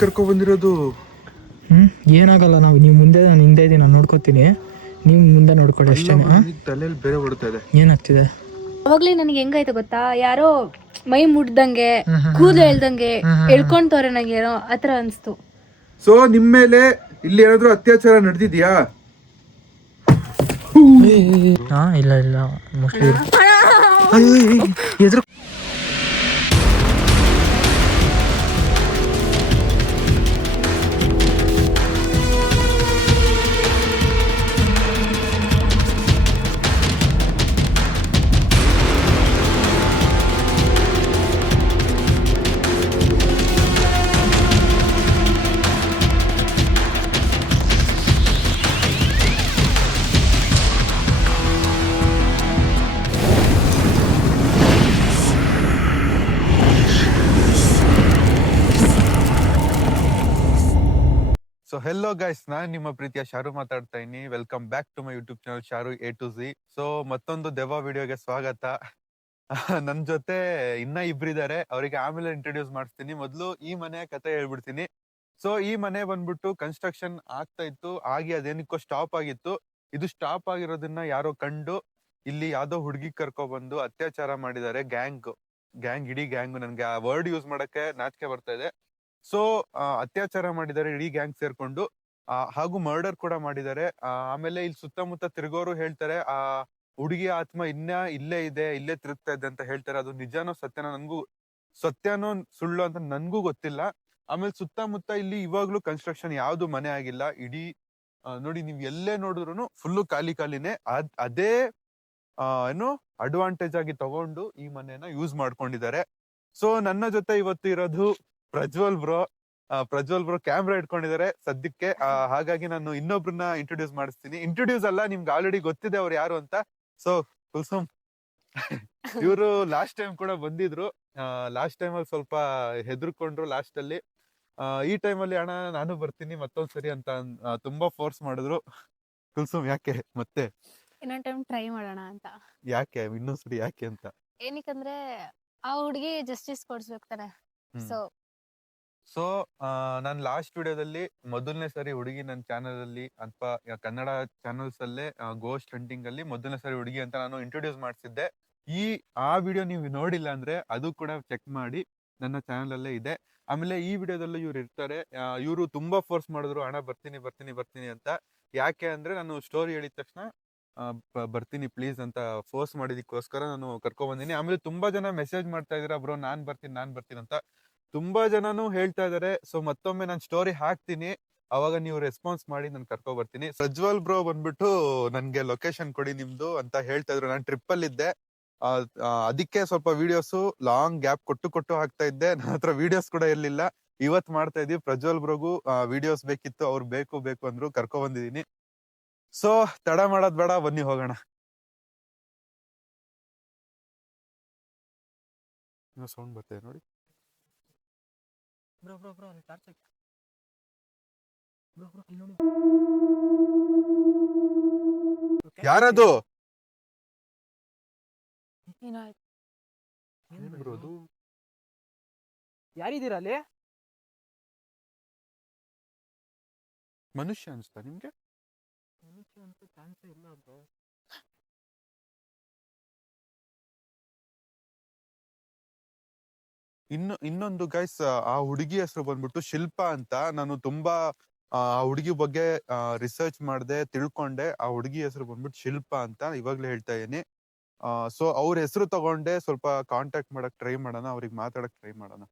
ಕರ್ಕೊ ಬಂದಿರೋದು. ಏನಾಗಲ್ಲ, ನೀವು ಮುಂದೆ, ನಾನು ಹಿಂದೆ ಇದ್ದೀನಿ, ನಾನು ನೋಡ್ಕೋತೀನಿ, ನೀವು ಮುಂದೆ ನೋಡ್ಕೊಳ್ಳಿ ಅಷ್ಟೇ. ತಲೆಯಲ್ಲಿ ಬೇರೆ ಹೊಡ್ತಾ ಇದೆ. ಏನಾಗ್ತಿದೆ? ಅವಾಗ್ಲೇ ನನಗೆ ಹೆಂಗಾಯ್ತು ಗೊತ್ತಾ, ಯಾರೋ ಮೈ ಮುಟ್ದಂಗೆ ಕೂದಲು ಎಳ್ದಂಗೆ ಎಳ್ಕೊಂತವ್ರೆ ನಂಗೆ, ಏನೋ ಆತರ ಅನ್ಸ್ತು. ಸೊ ನಿಮ್ಮ ಮೇಲೆ ಇಲ್ಲಿ ಏನಾದ್ರು ಅತ್ಯಾಚಾರ ನಡೆದಿದ್ಯಾ? ಇಲ್ಲ ಇಲ್ಲ, ಮೋಸ್ಟ್ಲಿ ಎದುರು. ಸೊ ಹೆಲೋ ಗೈಸ್, ನಾನು ನಿಮ್ಮ ಪ್ರೀತಿಯ ಶಾರು ಮಾತಾಡ್ತಾ ಇದ್ದೀನಿ. Welcome back to my YouTube channel Sharu A to Z. So ಮತ್ತೊಂದು ದೆವ್ವ ವಿಡಿಯೋಗೆ ಸ್ವಾಗತ. ನನ್ನ ಜೊತೆ ಇನ್ನ ಇಬ್ರಿದ್ದಾರೆ, ಅವರಿಗೆ ಆಮೇಲೆ ಇಂಟ್ರೊಡ್ಯೂಸ್ ಮಾಡಿಸ್ತೀನಿ. ಮೊದಲು ಈ ಮನೆ ಕತೆ ಹೇಳ್ಬಿಡ್ತೀನಿ. ಸೊ ಈ ಮನೆ ಬಂದ್ಬಿಟ್ಟು ಕನ್ಸ್ಟ್ರಕ್ಷನ್ ಆಗ್ತಾ ಇತ್ತು, ಆಗಿ ಅದೇನಕ್ಕೋ ಸ್ಟಾಪ್ ಆಗಿತ್ತು. ಇದು ಸ್ಟಾಪ್ ಆಗಿರೋದನ್ನ ಯಾರೋ ಕಂಡು ಇಲ್ಲಿ ಯಾವ್ದೋ ಹುಡುಗಿ ಕರ್ಕೊ ಬಂದು ಅತ್ಯಾಚಾರ ಮಾಡಿದ್ದಾರೆ. ಗ್ಯಾಂಗ್ ಇಡೀ ಗ್ಯಾಂಗ್, ನನ್ಗೆ ಆ ವರ್ಡ್ ಯೂಸ್ ಮಾಡಕ್ಕೆ ನಾಚಿಕೆ ಬರ್ತಾ ಇದೆ. ಸೊ ಅತ್ಯಾಚಾರ ಮಾಡಿದ್ದಾರೆ ಇಡೀ ಗ್ಯಾಂಗ್ ಸೇರ್ಕೊಂಡು, ಹಾಗೂ ಮರ್ಡರ್ ಕೂಡ ಮಾಡಿದ್ದಾರೆ. ಆಮೇಲೆ ಇಲ್ಲಿ ಸುತ್ತಮುತ್ತ ತಿರುಗೋರು ಹೇಳ್ತಾರೆ ಆ ಹುಡುಗಿ ಆತ್ಮ ಇಲ್ಲೇ ಇದೆ, ಇಲ್ಲೇ ತಿರುಗ್ತಾ ಇದೆ ಅಂತ ಹೇಳ್ತಾರೆ. ಅದು ನಿಜಾನೋ ಸತ್ಯನೋ ಸುಳ್ಳು ಅಂತ ನನ್ಗೂ ಗೊತ್ತಿಲ್ಲ. ಆಮೇಲೆ ಸುತ್ತಮುತ್ತ ಇಲ್ಲಿ ಇವಾಗ್ಲೂ ಕನ್ಸ್ಟ್ರಕ್ಷನ್ ಯಾವ್ದು ಮನೆ ಆಗಿಲ್ಲ. ಇಡೀ ನೋಡಿ, ನೀವ್ ಎಲ್ಲೇ ನೋಡಿದ್ರು ಫುಲ್ಲು ಖಾಲಿನೇ. ಅದೇ ಏನು ಅಡ್ವಾಂಟೇಜ್ ಆಗಿ ತಗೊಂಡು ಈ ಮನೆನ ಯೂಸ್ ಮಾಡ್ಕೊಂಡಿದ್ದಾರೆ. ಸೊ ನನ್ನ ಜೊತೆ ಇವತ್ತು ಇರೋದು ಪ್ರಜ್ವಲ್ ಬ್ರೋ ಕ್ಯಾಮ್ರಾ ಇಟ್ಕೊಂಡಿದ್ದಾರೆ ಸದ್ಯಕ್ಕೆ. ಹಾಗಾಗಿ ನಾನು ಇನ್ನೊಬ್ರನ್ನ ಇಂಟ್ರೊಡ್ಯೂಸ್ ಮಾಡಿಸ್ತೀನಿ. ಇಂಟ್ರೊಡ್ಯೂಸ್ ಅಲ್ಲ, ನಿಮ್ಗೆ ಆಲ್ರೆಡಿ ಗೊತ್ತಿದೆ ಅವ್ರು ಯಾರು ಅಂತ. ಸೊ ಕುಲ್ಸುಮ್, ಇವರು ಲಾಸ್ಟ್ ಟೈಮ್ ಕೂಡ ಬಂದಿದ್ರು. ಲಾಸ್ಟ್ ಟೈಮ್ ಅಲ್ಲಿ ಸ್ವಲ್ಪ ಹೆದರ್ಕೊಂಡ್ರು ಲಾಸ್ಟ್ ಅಲ್ಲಿ. ಈ ಟೈಮ್ ಅಲ್ಲಿ ಅಣ್ಣ ನಾನು ಬರ್ತೀನಿ ಮತ್ತೊಂದ್ಸರಿ ಅಂತ ತುಂಬಾ ಫೋರ್ಸ್ ಮಾಡಿದ್ರು. ಕುಲ್ಸುಮ್, ಯಾಕೆ ಮತ್ತೆ ಇನ್ನೊಂದ್ ಟೈಮ್ ಟ್ರೈ ಮಾಡೋಣ ಅಂತ. ಯಾಕೆ ಇನ್ನೊಂದ್ಸರಿ ಯಾಕೆ ಅಂತ? ಏನಕ್ಕಂದ್ರೆ ಆ ಹುಡುಗಿ ಜಸ್ಟಿಸ್ ಕೊಡ್ಸ್ಬೇಕು ತಾನೆ. ಸೊ ನಾನ್ ಲಾಸ್ಟ್ ವಿಡಿಯೋದಲ್ಲಿ ಮೊದಲನೇ ಸರಿ ಹುಡುಗಿ ನನ್ನ ಚಾನಲ್ ಅಲ್ಲಿ ಅಥವಾ ಕನ್ನಡ ಚಾನಲ್ಸ್ ಅಲ್ಲೇ ಗೋಸ್ಟ್ ಹಂಟಿಂಗ್ ಅಲ್ಲಿ ಮೊದಲನೇ ಸರಿ ಹುಡುಗಿ ಅಂತ ನಾನು ಇಂಟ್ರೊಡ್ಯೂಸ್ ಮಾಡಿಸಿದ್ದೆ. ಆ ವಿಡಿಯೋ ನೀವು ನೋಡಿಲ್ಲ ಅಂದ್ರೆ ಅದು ಕೂಡ ಚೆಕ್ ಮಾಡಿ, ನನ್ನ ಚಾನಲ್ ಅಲ್ಲೇ ಇದೆ. ಆಮೇಲೆ ಈ ವಿಡಿಯೋದಲ್ಲೂ ಇವ್ರು ಇರ್ತಾರೆ. ಇವರು ತುಂಬಾ ಫೋರ್ಸ್ ಮಾಡಿದ್ರು, ಅಣ್ಣ ಬರ್ತೀನಿ ಅಂತ. ಯಾಕೆ ಅಂದ್ರೆ ನಾನು ಸ್ಟೋರಿ ಹೇಳಿದ ತಕ್ಷಣ ಬರ್ತೀನಿ ಪ್ಲೀಸ್ ಅಂತ ಫೋರ್ಸ್ ಮಾಡಿದಕ್ಕೋಸ್ಕರ ನಾನು ಕರ್ಕೊ ಬಂದಿನಿ. ಆಮೇಲೆ ತುಂಬಾ ಜನ ಮೆಸೇಜ್ ಮಾಡ್ತಾ ಇದ್ದೀರಾ, ಬ್ರೋ ನಾನ್ ಬರ್ತೀನಿ ಅಂತ ತುಂಬಾ ಜನನು ಹೇಳ್ತಾ ಇದಾರೆ. ಸೊ ಮತ್ತೊಮ್ಮೆ ನಾನು ಸ್ಟೋರಿ ಹಾಕ್ತೀನಿ, ಅವಾಗ ನೀವು ರೆಸ್ಪಾನ್ಸ್ ಮಾಡಿ ನಾನು ಕರ್ಕೊ ಬರ್ತೀನಿ. ಪ್ರಜ್ವಲ್ ಬ್ರೋ ಬಂದ್ಬಿಟ್ಟು ನನ್ಗೆ ಲೊಕೇಶನ್ ಕೊಡಿ ನಿಮ್ದು ಅಂತ ಹೇಳ್ತಾ ಇದ್ರು. ನಾನು ಟ್ರಿಪ್ ಅಲ್ಲಿ ಇದ್ದೆ, ಅದಕ್ಕೆ ಸ್ವಲ್ಪ ವಿಡಿಯೋಸ್ ಲಾಂಗ್ ಗ್ಯಾಪ್ ಕೊಟ್ಟು ಹಾಕ್ತಾ ಇದ್ದೆ. ನನ್ನ ಹತ್ರ ವಿಡಿಯೋಸ್ ಕೂಡ ಇರ್ಲಿಲ್ಲ. ಇವತ್ ಮಾಡ್ತಾ ಇದೀವಿ. ಪ್ರಜ್ವಲ್ ಬ್ರೋಗೂ ವಿಡಿಯೋಸ್ ಬೇಕಿತ್ತು, ಅವ್ರು ಬೇಕು ಅಂದ್ರು, ಕರ್ಕೊ ಬಂದಿದೀನಿ. ಸೊ ತಡ ಮಾಡೋದ್ ಬೇಡ, ಬನ್ನಿ ಹೋಗೋಣ. ಸೌಂಡ್ ಬರ್ತಾ ಇದೆ ನೋಡಿ. ಯಾರದು? ಯಾರಿದ್ದೀರಾ ಅಲ್ಲಿ? ಮನುಷ್ಯ ಅನ್ಸ್ತಾ ನಿಮ್ಗೆ? ಮನುಷ್ಯ ಅಂತ ಚಾನ್ಸೇ ಇಲ್ಲ ಬ್ರೋ. ಇನ್ನೊಂದು ಗೈಸ್, ಆ ಹುಡುಗಿ ಹೆಸರು ಬಂದ್ಬಿಟ್ಟು ಶಿಲ್ಪಾ ಅಂತ. ನಾನು ತುಂಬಾ ಆ ಹುಡುಗಿ ಬಗ್ಗೆ ರಿಸರ್ಚ್ ಮಾಡಿದೆ, ತಿಳ್ಕೊಂಡೆ. ಆ ಹುಡುಗಿ ಹೆಸರು ಬಂದ್ಬಿಟ್ಟು ಶಿಲ್ಪಾ ಅಂತ ಇವಾಗ್ಲೇ ಹೇಳ್ತಾ ಇದೀನಿ. ಸೊ ಅವ್ರ ಹೆಸರು ತಗೊಂಡೆ ಸ್ವಲ್ಪ ಕಾಂಟ್ಯಾಕ್ಟ್ ಮಾಡಕ್ ಟ್ರೈ ಮಾಡೋಣ, ಅವ್ರಿಗೆ ಮಾತಾಡಕ್ ಟ್ರೈ ಮಾಡೋಣ.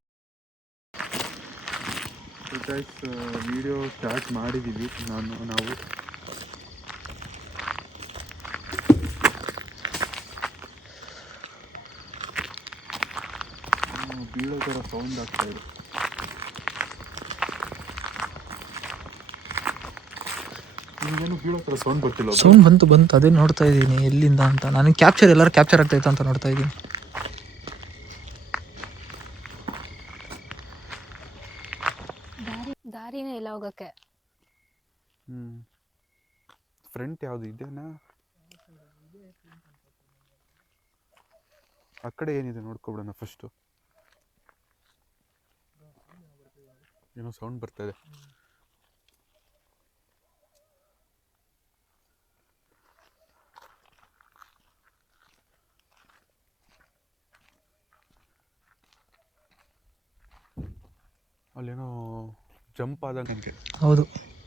ಗೈಸ್, ವಿಡಿಯೋ ಸ್ಟಾರ್ಟ್ ಮಾಡಿದೀವಿ ನಾವು. ಬೀಳೋ ತರ ಸೌಂಡ್ ಆಗ್ತಾ ಇದೆ. ನಿಮ್ಗೇನು ಬೀಳೋ ತರ ಸೌಂಡ್ ಬರ್ತಿಲ್ಲ? ಸೌಂಡ್ ಬಂತು, ಅದೇ ನೋಡ್ತಾ ಇದ್ದೀನಿ ಎಲ್ಲಿಂದ ಅಂತ. ನನಗೆ ಕ್ಯಾಪ್ಚರ್ ಎಲ್ಲರೂ ಕ್ಯಾಪ್ಚರ್ ಆಗ್ತೈತೆ ಅಂತ ನೋಡ್ತಾ ಇದ್ದೀನಿ. ದಾರಿನೇ ಇಲ್ಲ ಹೋಗಕ್ಕೆ. ಫ್ರಂಟ್ ಯಾವ್ದು ಇದೆನಾ? ಆ ಕಡೆ ಏನಿದೆ ನೋಡ್ಕೊಬಿಡೋಣ ಫಸ್ಟ್. ಏನೋ ಸೌಂಡ್ ಬರ್ತಾ ಇದೆ. ಅಲ್ಲೇನೋ ಜಂಪ್ ಆದಾಗ ನನಗೆ ಹೌದು.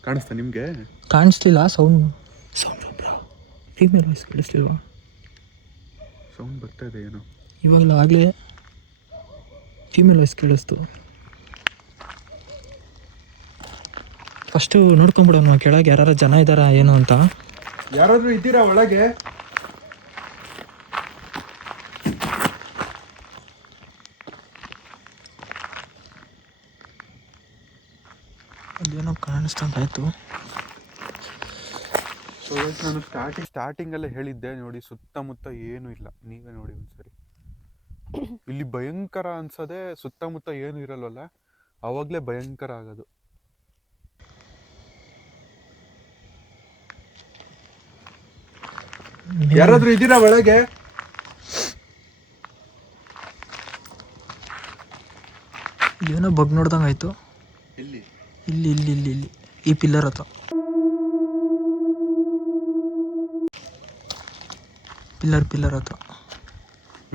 ಕಾಣಿಸ್ತಾ ನಿಮಗೆ? ಕಾಣಿಸ್ತಿಲ್ಲ ಸೌಂಡ್. ಫೀಮೇಲ್ ವಾಯ್ಸ್ ಕೇಳಿಸ್ಲಿಲ್ವಾ? ಸೌಂಡ್ ಬರ್ತಾ ಇದೆ ಏನೋ. ಇವಾಗಲೂ ಆಗಲೇ ಫೀಮೇಲ್ ವಾಯ್ಸ್ ಕೇಳಿಸ್ತು. ಫಸ್ಟು ನೋಡ್ಕೊಂಬಿಡೋಣ ಕೆಳಗೆ ಯಾರು ಜನ ಇದ್ದಾರಾ ಏನು ಅಂತ. ಯಾರಾದ್ರೂ ಇದ್ದೀರಾ ಒಳಗೆ? ಅದೇನೋ ಕಾಣಿಸ್ತಂಗಾಯ್ತು. ಸೊ ನಾನು ಸ್ಟಾರ್ಟಿಂಗಲ್ಲೇ ಹೇಳಿದ್ದೆ ನೋಡಿ, ಸುತ್ತಮುತ್ತ ಏನೂ ಇಲ್ಲ. ನೀವೇ ನೋಡಿ ಒಂದ್ಸರಿ. ಇಲ್ಲಿ ಭಯಂಕರ ಅನ್ಸೋದೆ ಸುತ್ತಮುತ್ತ ಏನು ಇರಲ್ವಲ್ಲ, ಅವಾಗಲೇ ಭಯಂಕರ ಆಗೋದು. ಯಾರಾದ್ರೂ ಇದ್ದೀರಾ ಒಳಗೆ? ಏನೋ ಬಗ್ ನೋಡ್ದಂಗಾಯ್ತು. ಇಲ್ಲಿ ಇಲ್ಲಿ ಇಲ್ಲಿ ಇಲ್ಲಿ ಇಲ್ಲಿ ಈ ಪಿಲ್ಲರ್ ಹತ್ರ, ಪಿಲ್ಲರ್ ಹತ್ರ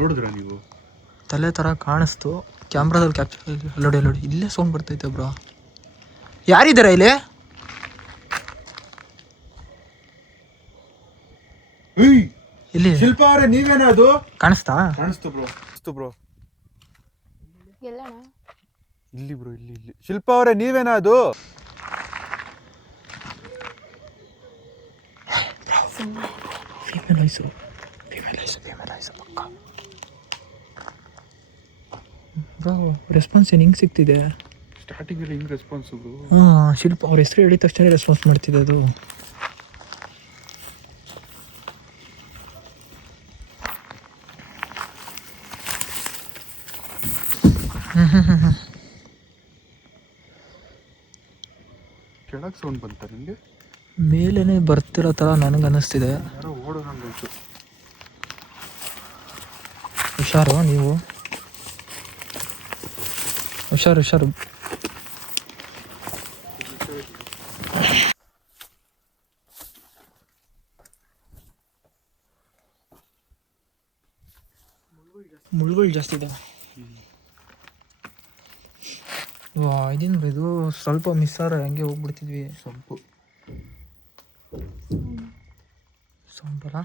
ನೋಡಿದ್ರ ನೀವು? ತಲೆ ಥರ ಕಾಣಿಸ್ತು. ಕ್ಯಾಮ್ರಾದಲ್ಲಿ ಕ್ಯಾಪ್ಚರ್ ನೋಡಿ ಇಲ್ಲೇ ಸೌಂಡ್ ಬರ್ತೈತೆ ಬ್ರೋ. ಯಾರಿದ್ದಾರೆ ಇಲ್ಲಿ? ಇಲ್ಲಿ ಶಿಲ್ಪ ಅವರೇ ನೀವೇನಾ ಅದು? ಕಾಣಿಸ್ತು ಬ್ರೋ. ಇಲ್ಲಿ ಬ್ರೋ, ಇಲ್ಲಿ ಶಿಲ್ಪ ಅವರೇ ನೀವೇನಾ ಅದು? ಫೀಮೇಲ್ ವಾಯ್ಸು ಪಕ್ಕ ಬ್ರೋ. ರೆಸ್ಪಾನ್ಸ್ ಏನು ಹಿಂಗೆ ಸಿಗ್ತಿದೆ? ಸ್ಟಾರ್ಟಿಂಗಲ್ಲಿ ಹಿಂಗೆ ರೆಸ್ಪಾನ್ಸ್ ಬ್ರೋ. ಹಾಂ, ಶಿಲ್ಪ ಅವ್ರ ಹೆಸರು ಹೇಳಿದ ತಕ್ಷಣ ರೆಸ್ಪಾನ್ಸ್ ಮಾಡ್ತಿದ್ದೆ ಅದು. ಕೆಳಗೆ ಸೌಂಡ್ ಬಂತ ನಿಮಗೆ? ಮೇಲೇನೆ ಬರ್ತಿರೋ ಥರ ನನಗೆ ಅನ್ನಿಸ್ತಿದೆ. ಯಾರೋ ಓಡೋದಂಗಾಯ್ತು. ಹುಷಾರು ನೀವು, ಹುಷಾರು. ಮುಳ್ಳುಗಳು ಜಾಸ್ತಿ ಇದೆ. ಇದೇನು ಇದು ಸ್ವಲ್ಪ ಮಿಸ್ ಆದ್ರೆ ಹಂಗೆ ಹೋಗ್ಬಿಡ್ತಿದ್ವಿ. ಸೌಂಡ್ ಅಲ್ಲ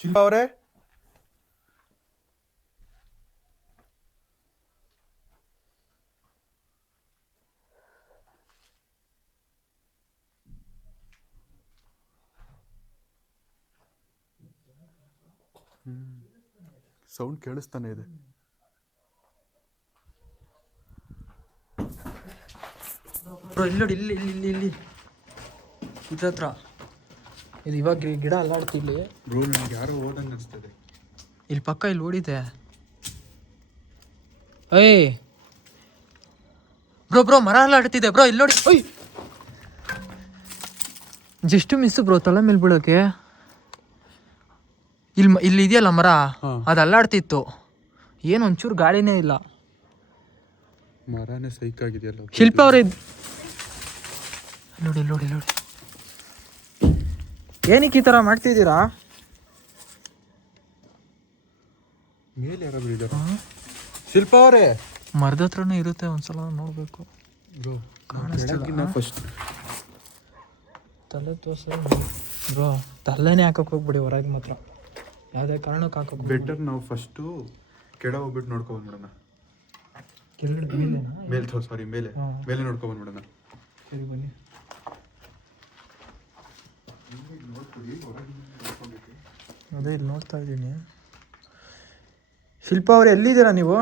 ಶಿಲ್ಪ ಅವರೇ? ಸೌಂಡ್ ಕೇಳಿಸ್ತಾನೆ ಇದೆ. ಇಲ್ಲಿ ನೋಡಿ, ಇಲ್ಲಿ ಇದ್ರ ಹತ್ರ ಇದು. ಇವಾಗ ಗಿಡ ಅಲ್ಲಾಡ್ತಿಲ್ಲಿ ಬ್ರೋ. ನನಗೆ ಯಾರೋ ಓದಂಗೆ ಅನಿಸ್ತದೆ. ಇಲ್ಲಿ ಪಕ್ಕ ಇಲ್ಲಿ ಓಡಿದೆ. ಏಯ್ ಬ್ರೋ ಮರ ಅಲ್ಲಾಡ್ತಿದೆ ಬ್ರೋ. ಇಲ್ಲಿ ನೋಡಿ, ಓಯ್ ಜಸ್ಟ್ ಮಿಸ್ ಬ್ರೋ ತಲೆ ಮೇಲೆ ಬೀಳೋಕೆ. ಇಲ್ಲಿ ಇದೆಯಲ್ಲ ಮರ, ಅದು ಅಲ್ಲಾಡ್ತಿತ್ತು. ಏನು ಒಂಚೂರು ಗಾಳಿನೇ ಇಲ್ಲ. ಮರನೇ ಸೈಕ್ ಆಗಿದೆಯಲ್ಲ. ಶಿಲ್ಪ ಅವ್ರೆ ನೋಡಿ ಏನಕ್ಕೆ ಈ ಥರ ಮಾಡ್ತಿದ್ದೀರಾ? ಮೇಲೆ ಯಾರಾದ್ರೂ ಇದ್ದಾರಾ? ಶಿಲ್ಪ ಅವರೇ ಮರದ ಹತ್ರನೂ ಇರುತ್ತೆ, ಒಂದ್ಸಲ ನೋಡ್ಬೇಕು. ಕಾಣಿಸ್ತಿಲ್ಲ ಫಸ್ಟ್. ತಲೆ ತೋರ್ಸ ಬ್ರೋ. ತಲೆನೇ ಹಾಕಕ್ಕೆ ಹೋಗ್ಬಿಡಿ ಹೊರಗೆ ಮಾತ್ರ, ಯಾವುದೇ ಕಾರಣಕ್ಕೆ ಹಾಕೋಕೆ. ಬೆಟರ್ ನಾವು ಫಸ್ಟು ಕೆಳ ಹೋಗ್ಬಿಟ್ಟು ನೋಡ್ಕೊಂಡ್ಬಿಡೋಣ. ಕೆಳಗಡೆ ಮೇಲೆ ನೋಡ್ಕೊಂಡ್ಬಿಡೋಣ. ಸರಿ ಬನ್ನಿ. ಅದೇ ಇಲ್ಲಿ ನೋಡ್ತಾ ಇದ್ದೀನಿ. ಶಿಲ್ಪ ಅವ್ರು ಎಲ್ಲಿದ್ದೀರಾ ನೀವು?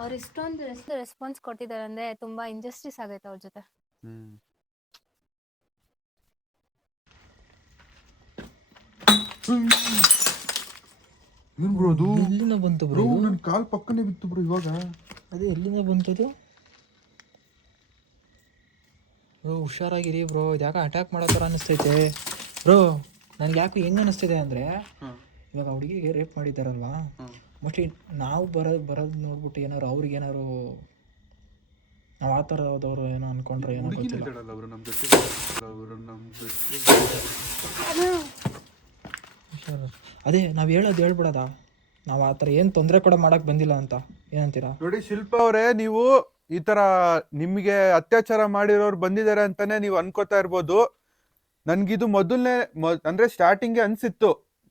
ಅವ್ರು ಇಷ್ಟೊಂದು ರೆಸ್ಪಾನ್ಸ್ ಕೊಟ್ಟಿದ್ದಾರೆ ಅಂದ್ರೆ ತುಂಬಾ ಇಂಜಸ್ಟಿಸ್ ಆಗೈತೆ ಅವ್ರ ಜೊತೆ. ಏನ್ ಬ್ರೋ ಅದು? ಎಲ್ಲಿಂದ ಬಂತು ಬ್ರೋ? ನನ್ನ ಕಾಲ್ ಪಕ್ಕನೇ ಬಿತ್ತು ಬ್ರೋ ಇವಾಗ. ಅದೇ ಎಲ್ಲಿಂದ ಬಂತದು ಬ್ರೋ? ಹುಷಾರಾಗಿರಿ ಬ್ರೋ, ಇದು ಯಾಕೆ ಅಟ್ಯಾಕ್ ಮಾಡೋ ಥರ ಅನ್ನಿಸ್ತೈತೆ ಬ್ರೋ. ನನಗೆ ಯಾಕೆ ಹೆಂಗೆ ಅನ್ನಿಸ್ತಿದೆ ಅಂದರೆ, ಇವಾಗ ಹುಡುಗಿಗೆ ರೇಪ್ ಮಾಡಿದ್ದಾರಲ್ವಾ, ಮೋಸ್ಟ್ಲಿ ನಾವು ಬರೋದು ನೋಡ್ಬಿಟ್ಟು ಏನಾದ್ರು ಅವ್ರಿಗೆ ಏನಾದ್ರು ನಾವು ಆ ಥರದವರು ಏನೋ ಅನ್ಕೊಂಡ್ರೆ ಏನೋ ಗೊತ್ತಿಲ್ಲ. ಅವರು ನಮ್ಮ ಜೊತೆ ಹುಷಾರು. ಅದೇ ನಾವು ಹೇಳೋದು ಹೇಳ್ಬಿಡೋದ, ನಾವು ಆ ಥರ ಏನು ತೊಂದರೆ ಕೂಡ ಮಾಡಕ್ಕೆ ಬಂದಿಲ್ಲ ಅಂತ. ಏನಂತೀರಾ? ನೋಡಿ ಶಿಲ್ಪ ಅವರೇ, ನೀವು ಈ ತರ ನಿಮ್ಗೆ ಅತ್ಯಾಚಾರ ಮಾಡಿರೋರು ಬಂದಿದ್ದಾರೆ ಅಂತಾನೆ ನೀವು ಅನ್ಕೋತಾ ಇರ್ಬೋದು. ನನ್ಗಿದು ಮೊದಲನೇ ಅಂದ್ರೆ ಸ್ಟಾರ್ಟಿಂಗ್ಗೆ ಅನ್ಸಿತ್ತು,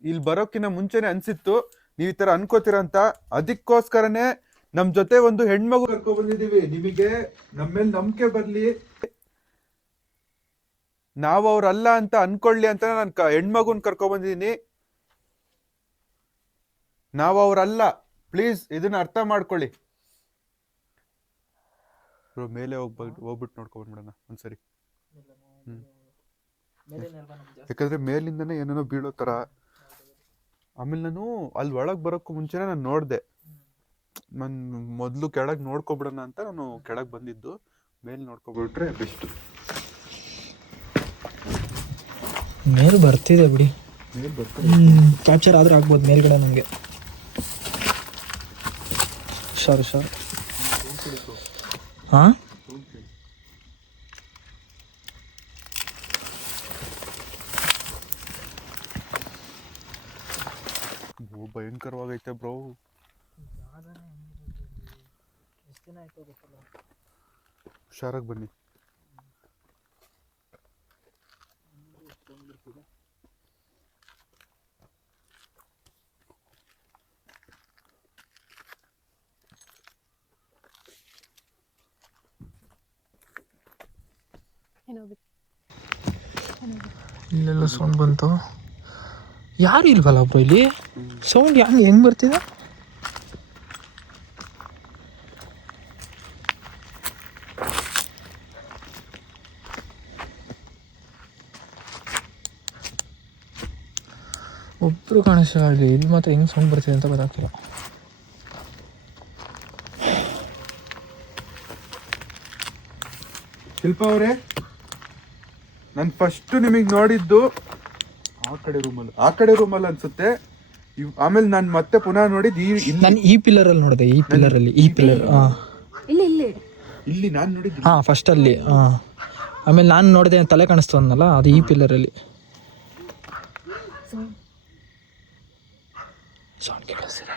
ಇಲ್ಲಿ ಬರೋಕಿನ ಮುಂಚೆನೆ ಅನ್ಸಿತ್ತು ನೀವ್ ಈ ತರ ಅನ್ಕೋತೀರಂತ. ಅದಕ್ಕೋಸ್ಕರನೇ ನಮ್ ಜೊತೆ ಒಂದು ಹೆಣ್ಮಗು ಕರ್ಕೊ ಬಂದಿದೀವಿ. ನಿಮಗೆ ನಮ್ಮೇಲೆ ನಂಬಿಕೆ ಬರ್ಲಿ, ನಾವು ಅವ್ರಲ್ಲ ಅಂತ ಅನ್ಕೊಳ್ಳಿ ಅಂತ ನಾನು ಹೆಣ್ಮಗುನ್ ಕರ್ಕೊ ಬಂದಿದೀನಿ. ನಾವು ಅವ್ರಲ್ಲ, ಪ್ಲೀಸ್ ಇದನ್ನ ಅರ್ಥ ಮಾಡ್ಕೊಳ್ಳಿ. ಮೇಲೆ ಹೋಗ್ಬಿಟ್ಟು ನೋಡ್ಕೊಂಡ್ಬಿಡೋಣ ಒಂದ್ಸರಿ. ಯಾಕಂದ್ರೆ ಮೇಲಿಂದನೇ ಏನೇನೋ ಬೀಳೋ ತರ. ಆಮೇಲೆ ನಾನು ಅಲ್ಲಿ ಒಳಗ್ ಬರೋಕ್ಕೂ ಮುಂಚೆನೆ ನಾನು ನೋಡ್ದೆ, ನಾನು ಮೊದ್ಲು ಕೆಳಗ್ ನೋಡ್ಕೊಬಿಡೋಣ ಅಂತ ನಾನು ಕೆಳಗ್ ಬಂದಿದ್ದು. ಮೇಲ್ ನೋಡ್ಕೊಬಿಟ್ರೆ ಬೆಸ್ಟ್. ಮೇಲ್ ಬರ್ತಿದೆ ಬಿಡಿ, ಮೇಲ್ ಬರ್ತಾರೆ. ಕ್ಯಾಪ್ಚರ್ ಆದ್ರೆ ಆಗ್ಬೋದು ಮೇಲ್ಗಡೆ ನಮಗೆ. ಸರಿ ಸರ್. ಹಾಂ, ಭಯಂಕರವಾಗೈತೆ ಬ್ರೋ. ಹುಷಾರಾಗಿ ಬನ್ನಿ. ಇಲ್ಲೆಲ್ಲ ಸೌಂಡ್ ಬಂತು. ಯಾರು ಇಲ್ವಲ್ಲ ಬ್ರೋ ಇಲ್ಲಿ? ಸೌಂಡ್ ಹೆಂಗ್ ಬರ್ತಿದೆ? ಒಬ್ರು ಕಾಣಿಸ್ತಿಲ್ಲ ಇಲ್ಲಿ ಮಾತ್ರ. ಹೆಂಗ್ ಸೌಂಡ್ ಬರ್ತಿದೆ ಅಂತ ಗೊತ್ತಾಗ್ತಿಲ್ಲ. ಶಿಲ್ಪ ಅವರೇ, ನಾನು ಫಸ್ಟ್ ನಿಮಗೆ ನೋಡಿದ್ದು ಆ ಕಡೆ ರೂಮಲ್ಲಿ ಅನ್ಸುತ್ತೆ. ಆಮೇಲೆ ನಾನು ಮತ್ತೆ ಪುನಃ ನೋಡಿದ್ದು ನಾನು ಈ ಪಿಲ್ಲರ್ ಅಲ್ಲಿ ನೋಡಿದೆ. ಈ ಪಿಲ್ಲರ್ ಇಲ್ಲಿ ನಾನು ನೋಡಿದ್ದು. ಹಾಂ, ಫಸ್ಟ್ ಅಲ್ಲಿ. ಹಾಂ, ಆಮೇಲೆ ನಾನು ನೋಡಿದೆ ತಲೆ ಕಾಣಿಸ್ತು ಅಂದಲ್ಲ, ಅದು ಈ ಪಿಲ್ಲರ್ ಅಲ್ಲಿ. ಸೌಂಡ್ ಕೇಳಿಸ್ತಿದೆ.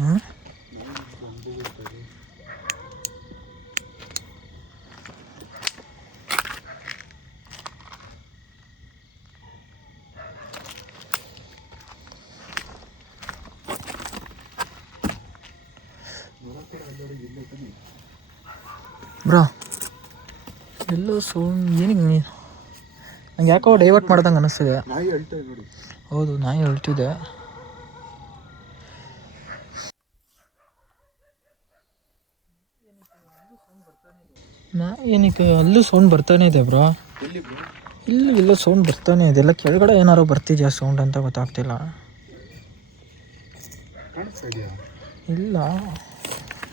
ಹಾಂ, ಬ್ರೋ ಎಲ್ಲೋ ಸೌಂಡ್. ಏನಕ್ಕೆ ನಂಗೆ ಯಾಕೋ ಡೈವರ್ಟ್ ಮಾಡ್ದಂಗೆ ಅನ್ನಿಸ್ತಿದೆ. ನಾಯಿ ಹೇಳ್ತಾ ಇದೆ ನೋಡಿ. ಹೌದು, ನಾಯಿ ಹೇಳ್ತಿದೆ. ಏನಕ್ಕೆ ಅಲ್ಲೂ ಸೌಂಡ್ ಬರ್ತಾನೆ ಇದೆ ಬ್ರೋ. ಇಲ್ಲ ಸೌಂಡ್ ಬರ್ತಾನೆ ಇದೆ. ಎಲ್ಲ ಕೆಳಗಡೆ ಏನಾರು ಬರ್ತಿದ್ಯಾ ಸೌಂಡ್ ಅಂತ ಗೊತ್ತಾಗ್ತಿಲ್ಲ. ಇಲ್ಲ,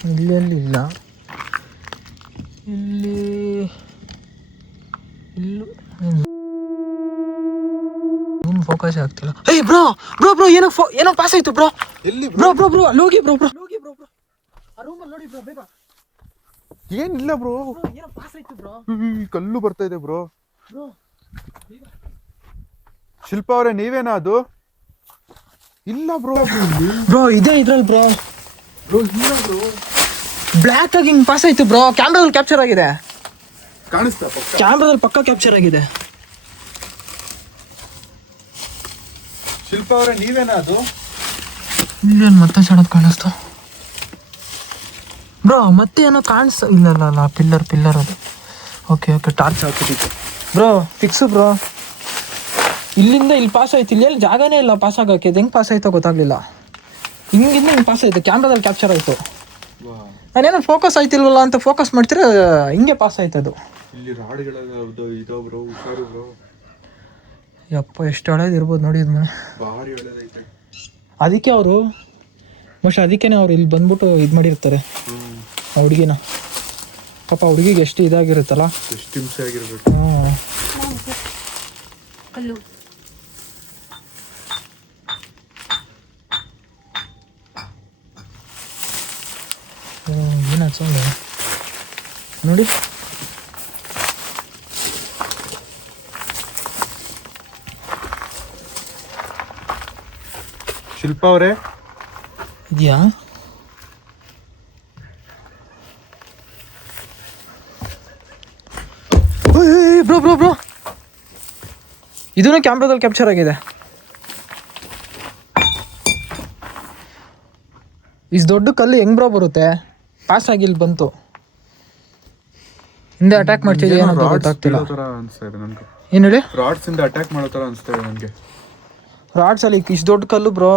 ಇಲ್ಲಿ ಇಲ್ಲ. ಇಲ್ಲೂ ಏನು ಫೋಕಸ್ ಆಗ್ತಿಲ್ಲ. ಏಯ್ ಬ್ರೋ ಬ್ರೋ ಬ್ರೋ ಏನೋ ಪಾಸ್ ಆಯ್ತು ಬ್ರೋ. ಎಲ್ಲಿ ಬ್ರೋ ಬ್ರೋ ಬ್ರೋ ಅಲ್ಲಿ ಹೋಗಿ ಬ್ರೋ ಬ್ರೋ ಆ ರೂಮಲ್ಲಿ ನೋಡಿ ಬ್ರೋ, ಬೇಗ. ಏನಿಲ್ಲ ಬ್ರೋ, ಏನೋ ಪಾಸ್ ಆಯ್ತು ಬ್ರೋ. ಕಲ್ಲು ಬರ್ತಾ ಇದೆ ಬ್ರೋ. ಶಿಲ್ಪ ಅವರೇ, ನೀವೇನಾ ಅದು? ಇಲ್ಲ ಬ್ರೋ. ಬ್ರೋ ಇದೆ ಇದ್ರಲ್ಲಿ ಬ್ರೋ. ಇಲ್ಲ ಬ್ರೋ, ಬ್ಲ್ಯಾಕ್ ಆಗಿ ಹಿಂಗ್ ಪಾಸ್ ಆಯ್ತು ಬ್ರೋ. ಕ್ಯಾಮ್ರಾದಲ್ಲಿ ಕ್ಯಾಪ್ಚರ್ ಆಗಿದೆ. ಕಾಣಿಸ್ತಾ? ಕ್ಯಾಮ್ರಾದಲ್ಲಿ ಪಕ್ಕ ಕ್ಯಾಪ್ಚರ್ ಆಗಿದೆ. ಶಿಲ್ಪ ಅವರೇ, ನೀವೇನಾ ಅದು? ಇನ್ನೇನು ಮತ್ತೆ ಸಡದ್ ಕಾಣಿಸ್ತು ಬ್ರೋ. ಮತ್ತೆ ಏನೋ ಇಲ್ಲ ಪಿಲ್ಲರ್ ಅದು. ಓಕೆ ಟಾರ್ಚ್ ಹಾಕಿದ್ದು ಬ್ರೋ. Fix bro. ಇಲ್ಲಿಂದ ಇಲ್ಲಿ ಪಾಸ್ ಆಯ್ತು. ಇಲ್ಲಿ ಎಲ್ಲಿ ಜಾಗನೇ ಇಲ್ಲ ಪಾಸ್ ಆಗೋಕ್ಕೆ. ಹೆಂಗೆ ಪಾಸ್ ಆಯ್ತೋ ಗೊತ್ತಾಗ್ಲಿಲ್ಲ. ಹಿಂಗಿಂದ ಹಿಂಗೆ ಪಾಸ್ ಆಯ್ತು. ಕ್ಯಾಮ್ರಾದಲ್ಲಿ ಕ್ಯಾಪ್ಚರ್ ಆಯಿತು. ನಾನೇನೋ ಫೋಕಸ್ ಆಯ್ತಿಲ್ವಲ್ಲ ಅಂತ ಫೋಕಸ್ ಮಾಡ್ತೀರಾ, ಹಿಂಗೆ ಪಾಸ್ ಆಯ್ತದು. ಇಲ್ಲಿ ರಾಡ್ಗಳೆಲ್ಲ ಬ್ರೋ, ಹುಷಾರು ಬ್ರೋ. ಯಪ್ಪ, ಎಷ್ಟು ಹಳೇದು ಇರ್ಬೋದು ನೋಡಿ ಇದು ಮನೆ. ಭಾರಿ ಒಳ್ಳೆದೈತೆ. ಅದಕ್ಕೆ ಅವರು ಅದಕ್ಕೇನೆ ಅವ್ರು ಇಲ್ಲಿ ಬಂದ್ಬಿಟ್ಟು ಇದು ಮಾಡಿರ್ತಾರೆ ಆ ಹುಡುಗಿನ. ಪಾಪ ಹುಡುಗಿಗೆ ಎಷ್ಟು ಇದಾಗಿರುತ್ತಲ್ಲ, ಎಷ್ಟು ಹಿಂಸೆ ಆಗಿರ್ಬೇಕು. ಕಲ್ಲು ಏನಾಯ್ತು ಸೌಂಡ್ ನೋಡಿ. ಶಿಲ್ಪ ಅವರೇ ಇದೆಯಾ? ಬ್ರೋ ಬ್ರೋ ಬ್ರೋ, ಇದನ್ನು ಕ್ಯಾಮ್ರಾದಲ್ಲಿ ಕ್ಯಾಪ್ಚರ್ ಆಗಿದೆ. ಇಷ್ಟು ದೊಡ್ಡ ಕಲ್ಲು ಹೆಂಗ್ ಬ್ರೋ ಬರುತ್ತೆ? ಪಾಸ್ ಆಗಿ ಇಲ್ಲಿ ಬಂತು. ಹಿಂದೆ ಅಟ್ಯಾಕ್ ಮಾಡ್ತಿದ್ಯಾ ಏನಂತ ಗೊತ್ತಾಗ್ತಿಲ್ಲ. ಏನು ಹೇಳಿ? ರಾಡ್ಸ್ ಇಂದ ಅಟ್ಯಾಕ್ ಮಾಡೋ ತರ ಅನಿಸ್ತಾ ಇದೆ ನನಗೆ. ರಾಡ್ಸ್ ಅಲ್ಲಿ ಇಷ್ಟು ದೊಡ್ಡ ಕಲ್ಲು ಬ್ರೋ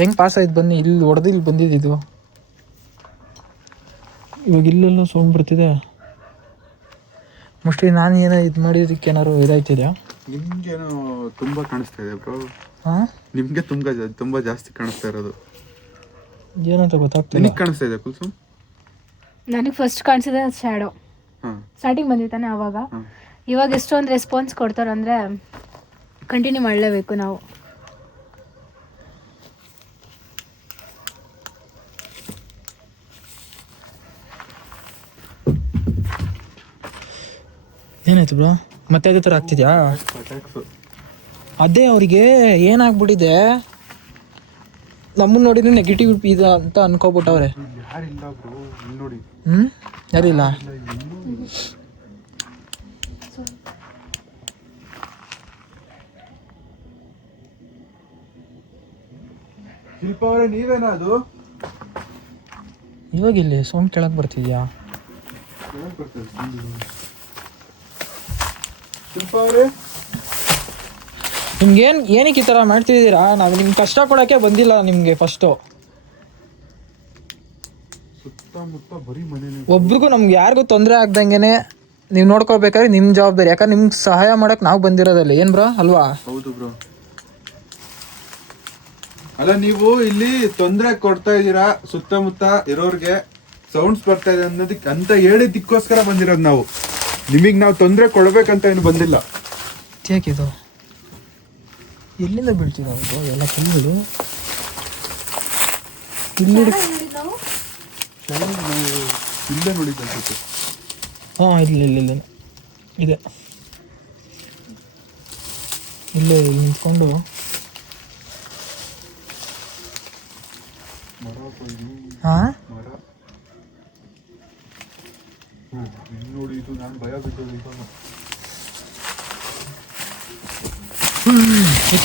ಹೆಂಗ್ ಪಾಸ್ ಆಯ್ತು ಬನ್ನಿ. ಇಲ್ಲಿ ಹೊಡೆದು ಇಲ್ಲಿ ಬಂದಿದ್ದು. ಇವಾಗ ಇಲ್ಲೆಲ್ಲ ಸೌಂಡ್ ಬರ್ತಿದೆ. ಮೋಸ್ಟ್ಲಿ ನಾನು ಏನೋ ಇದು ಮಾಡಿದಕ್ಕೆ ಏನಾದ್ರು ಇದಾಯ್ತಿದ್ಯಾ? ನಿಮ್ಗೇನೋ ತುಂಬಾ ಕಾಣಿಸ್ತಾ ಇದೆ ಬ್ರೋ. ಹಾಂ, ನಿಮ್ಗೆ ತುಂಬಾ ಜಾಸ್ತಿ ಕಾಣಿಸ್ತಾ ಇರೋದು. ಏನಂತ ಗೊತ್ತಾಗ್ತಿಲ್ಲ. ನಿನಗೆ ಕಾಣಿಸ್ತಾ ಇದೆ ಕುಲ್ಸು? ನನಗೆ ಫಸ್ಟ್ ಕಾಣಿಸಿದೆ ಶ್ಯಾಡೋ. ಸ್ಟಾರ್ಟಿಂಗ್ ಬಂದಿತ್ತಾನೆ ಅವಾಗ. ಇವಾಗ ಎಷ್ಟೊಂದು ರೆಸ್ಪಾನ್ಸ್ ಕೊಡ್ತಾರಂದ್ರೆ ಕಂಟಿನ್ಯೂ ಮಾಡಲೇಬೇಕು ನಾವು. ಏನಾಯ್ತು ಬ್ರೋ? ಮತ್ತೆ ಅದೇ ಥರ ಆಗ್ತಿದ್ಯಾ? ಅದೇ ಅವರಿಗೆ ಏನಾಗ್ಬಿಟ್ಟಿದೆ, ನಮ್ಮನ್ನ ನೋಡಿದ್ರೆ ನೆಗೆಟಿವ್ ಇದೆ ಅಂತ ಅನ್ಕೋಬಿಟ್ಟವ್ರೆ. ಯಾರಿಲ್ಲ ಬ್ರೋ, ನೋಡಿ. ಯಾರಿಲ್ಲ? ಶಿಲ್ಪ ಅವರೇ ನೀವೇನಾ ಅದು? ಇವಾಗ ಇಲ್ಲಿ ಸೌಂಡ್ ಕೆಳಗೆ ಬರ್ತಿದ್ಯಾ? ಶಿಲ್ಪ ಅವರೇ ನಿಮ್ಗೇನು ಏನಕ್ಕೆ ಈ ಥರ ಮಾಡ್ತಿದ್ದೀರಾ? ನಾವು ನಿಮ್ಗೆ ಕಷ್ಟ ಕೊಡೋಕ್ಕೆ ಬಂದಿಲ್ಲ ನಿಮಗೆ. ಫಸ್ಟು ಸುತ್ತಮುತ್ತ ಬರೀ ಮನೇನೆ. ಒಬ್ರಿಗೂ ನಮ್ಗೆ ಯಾರಿಗೂ ತೊಂದರೆ ಆಗ್ದಂಗೆ ನೀವು ನೋಡ್ಕೋಬೇಕಾದ್ರೆ ನಿಮ್ಮ ಜವಾಬ್ದಾರಿ. ಯಾಕಂದ್ರೆ ನಿಮ್ಗೆ ಸಹಾಯ ಮಾಡೋಕೆ ನಾವು ಬಂದಿರೋದಲ್ಲ. ಏನು ಬ್ರೋ ಅಲ್ವಾ? ಹೌದು ಬ್ರೋ. ಅಲ್ಲ, ನೀವು ಇಲ್ಲಿ ತೊಂದರೆ ಕೊಡ್ತಾ ಇದ್ದೀರಾ ಸುತ್ತಮುತ್ತ ಇರೋರ್ಗೆ, ಸೌಂಡ್ಸ್ ಬರ್ತಾ ಇದೆ ಅನ್ನೋದಕ್ಕೆ ಅಂತ ಹೇಳಿದ್ದಕ್ಕೋಸ್ಕರ ಬಂದಿರೋದು ನಾವು. ನಿಮಗೆ ನಾವು ತೊಂದರೆ ಕೊಡ್ಬೇಕಂತ ಏನು ಬಂದಿಲ್ಲ. ಹೇಗಿದು ಎಲ್ಲಿಂದ ಬೀಳ್ತಿರೋದು ಎಲ್ಲ ಕಲ್ಲುಗಳು? ಇಲ್ಲಿ ಇಲ್ಲೇ ನೋಡಿದ್ದು ಅನ್ಸುತ್ತೆ. ಹಾಂ, ಇಲ್ಲ ಇದೆ. ಇಲ್ಲೇ ನಿಂತ್ಕೊಂಡು ಹಾಂ ನೋಡಿ, ಇದು ನಾನು ಭಯ ಬಿಟ್ಟು.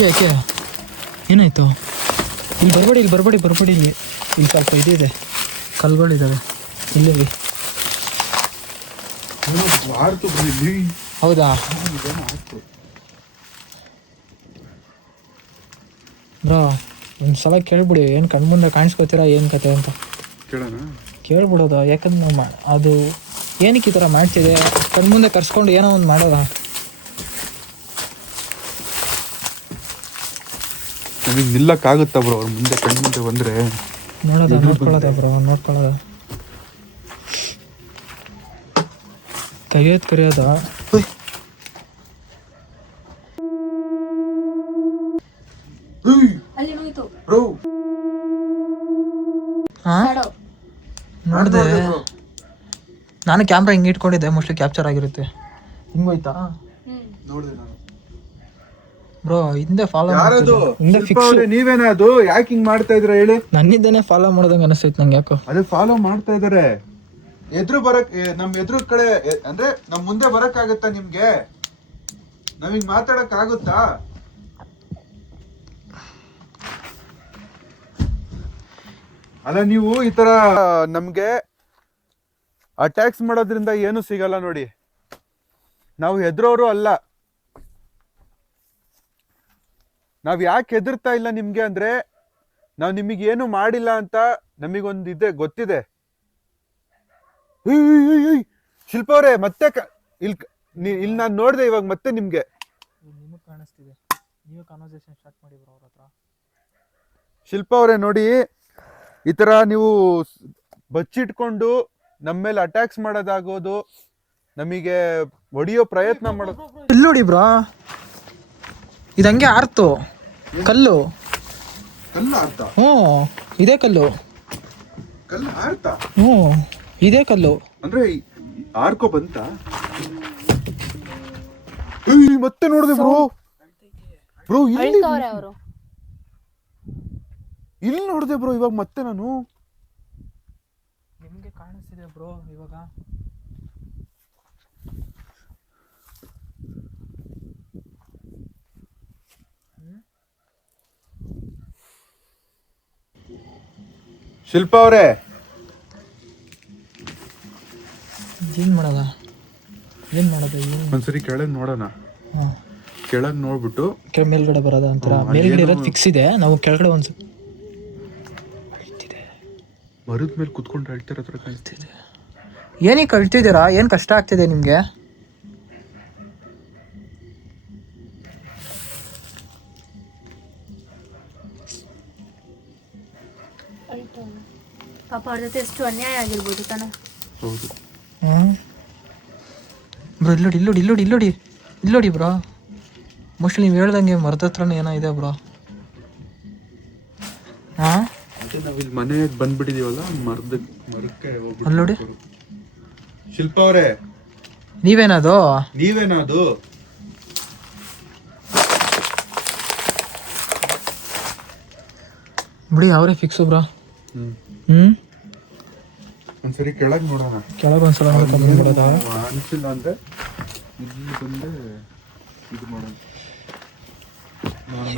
ಯಾಕೆ ಏನಾಯ್ತು? ಇಲ್ಲಿ ಬರಬೇಡಿ. ಇಲ್ಲಿ ಸ್ವಲ್ಪ ಇದೆ, ಕಲ್ಗಳಿದ್ದಾವೆ ಇಲ್ಲಿ. ಹೌದಾ? ಬ್ರೋ ಒಂದು ಸಲ ಕೇಳ್ಬಿಡಿ, ಏನು ಕಣ್ಮುಂದೆ ಕಾಣಿಸ್ಕೋತೀರಾ ಏನು ಕತೆ ಅಂತ ಕೇಳ್ಬಿಡೋದು. ಯಾಕಂದ್ರೆ ನಾವು ಅದು ಏನಕ್ಕೆ ಈ ಥರ ಮಾಡ್ತಿದೆ, ಕಣ್ಮುಂದೆ ಕರ್ಸ್ಕೊಂಡು ಏನೋ ಒಂದು ಮಾಡೋದ. ನಮಗೆ ನಿಲ್ಲಕ್ಕಾಗುತ್ತಾ ಬ್ರೋ? ಅವ್ರ ಮುಂದೆ ಕಣ್ಮುಂದೆ ಬಂದರೆ ನೋಡ್ಕೊಳ್ಳೋದ ಬ್ರೋ, ನೋಡ್ಕೊಳ್ಳೋದ. ಕರೆಯೋದ ನೋಡಿದೆ ನಾನು. ಕ್ಯಾಮ್ರಾ ಹಿಂಗೆ ಇಟ್ಕೊಂಡಿದ್ದೆ, ಮೋಸ್ಟ್ಲಿ ಕ್ಯಾಪ್ಚರ್ ಆಗಿರುತ್ತೆ. ಹಿಂಗೋಯ್ತಾ ಬ್ರೋ? ಹಿಂದೆ ಫಾಲೋ ನೀವೇನ ಅದು? ಯಾಕೆ ಹಿಂಗ್ ಮಾಡ್ತಾ ಇದ್ರ ಹೇಳಿ? ನನ್ನಿಂದನೇ ಫಾಲೋ ಮಾಡೋದಂಗೆ ಅನಿಸ್ತೈತೆ ನಂಗೆ. ಯಾಕೋ ಅದೇ ಫಾಲೋ ಮಾಡ್ತಾ ಇದಾರೆ. ನಮ್ ಎದುರು ಕಡೆ ಅಂದ್ರೆ ನಮ್ ಮುಂದೆ ಬರಕ್ ಆಗುತ್ತಾ ನಿಮ್ಗೆ? ನಾವ್ ಮಾತಾಡಕ್ ಆಗುತ್ತಾ? ಅಲ್ಲ, ನೀವು ಈ ತರ ನಮ್ಗೆ ಅಟ್ಯಾಕ್ಸ್ ಮಾಡೋದ್ರಿಂದ ಏನು ಸಿಗಲ್ಲ ನೋಡಿ. ನಾವು ಹೆದ್ರೋರು ಅಲ್ಲ. ನಾವ್ ಯಾಕೆ ಹೆದರ್ತಾ ಇಲ್ಲ ನಿಮ್ಗೆ ಅಂದ್ರೆ, ನಾವ್ ನಿಮಗೆ ಏನು ಮಾಡಿಲ್ಲ ಅಂತ ನಮಗೊಂದು ಗೊತ್ತಿದೆ. ಶಿಲ್ಪ ಅವರೇ, ಮತ್ತೆ ಇಲ್ಲಿ ನಾನು ನೋಡಿದೆ ಇವಾಗ. ಮತ್ತೆ ನಿಮ್ಗೆ ಕಾಣಿಸ್ತಿದೆ, ನೀವು ಕಾನ್ವರ್ಸೇಷನ್ ಸ್ಟಾರ್ಟ್ ಮಾಡಿ ಬ್ರೋ ಅವ್ರ ಹತ್ರ. ಶಿಲ್ಪ ಅವರೇ ನೋಡಿ, ಈ ತರ ನೀವು ಬಚ್ಚಿಟ್ಕೊಂಡು ನಮ್ಮ ಮೇಲೆ ಅಟ್ಯಾಕ್ಸ್ ಮಾಡೋದಾಗೋದು, ನಮಗೆ ಹೊಡಿಯೋ ಪ್ರಯತ್ನ ಮಾಡೋದು. ಇಲ್ಲಿ ನೋಡಿ ಬ್ರೋ, ಇದಂಗೆ ಆರ್ತು ಕಲ್ಲು. ಕಲ್ಲು ಆರ್ತ? ಹ್ಞೂ, ಇದೇ ಕಲ್ಲು. ಕಲ್ಲು ಆರ್ತಾ ಹ್ಞೂ ಇದೇ ಕಲ್ಲು. ಅಂದ್ರೆ ಆರ್ಕೋ ಬಂತ. ಮತ್ತೆ ನೋಡಿದೆ ಬ್ರೋ. ಬ್ರೋ ಅವರು ಇಲ್ಲಿ ನೋಡಿದೆ ಬ್ರೋ ಇವಾಗ ಮತ್ತೆ ನಾನು. ನಿಮ್ಗೆ ಕಾಣಿಸ್ತಿದೆ ಬ್ರೋ ಇವಾಗ. ಶಿಲ್ಪ ಅವರೇ ಏನು ಮಾಡೋದ ಏನು ಒಂದ್ಸರಿ ಕೆಳಗ್ ನೋಡೋಣ. ಹಾಂ ಕೆಳಗ್ ನೋಡ್ಬಿಟ್ಟು ಮೇಲ್ಗಡೆ ಬರೋದ ಅಂತೀರ? ಹ್ಮ್, ಮೇಲ್ಗಡೆ ಅದೇನೋ- ಇರೋದು ಫಿಕ್ಸ್ ಇದೆ, ನಾವು ಕೆಳಗಡೆ ಒಂದು ಮರದ ಮೇಲೆ ಕುತ್ಕೊಂಡು ಹೇಳ್ತಿರೋ ಹತ್ರ ಕಾಣಿಸ್ತಿದೆ. ಏನಕ್ಕೆ ಕಳ್ತಿದ್ದೀರಾ? ಏನು ಕಷ್ಟ ಆಗ್ತಿದೆ ನಿಮಗೆ? ಪಾಪ ಅವ್ರ ಜೊತೆ ಎಷ್ಟು ಅನ್ಯಾಯ ಆಗಿರ್ಬೋದು ತಾನೆ. ಹೌದು. Bro ಇಲ್ಲೋಡಿ bro. ಮೋಸ್ಟ್ಲಿ ನೀವು ಹೇಳ್ದಂಗೆ ಮರದ ಹತ್ರನೇ ಏನೋ ಇದೆ ಬ್ರೋ. ಹಾಂ ಅದೇ ನಾವಿಲ್ಲಿ ಮನೆಗೆ ಬಂದ್ಬಿಟ್ಟಿದೀವಲ್ಲ, ಮರಕ್ಕೆ ಅಲ್ಲೋಡಿ. ಶಿಲ್ಪ ಅವರೇ ನೀವೇನದು? ನೀವೇನದು? ಬಿಡಿ ಅವರೇ ಫಿಕ್ಸು ಬ್ರೋ. ಒಂದ್ಸರಿ ಕೆಳಗ್ ನೋಡೋಣ. ಕೆಳಗೆ ಒಂದ್ಸಲ ನೋಡೋದ? ಅನ್ಸಿಲ್ಲ ಅಂದ್ರೆ ಇಲ್ಲಿ ಬಂದು ಇದು ಮಾಡೋಣ.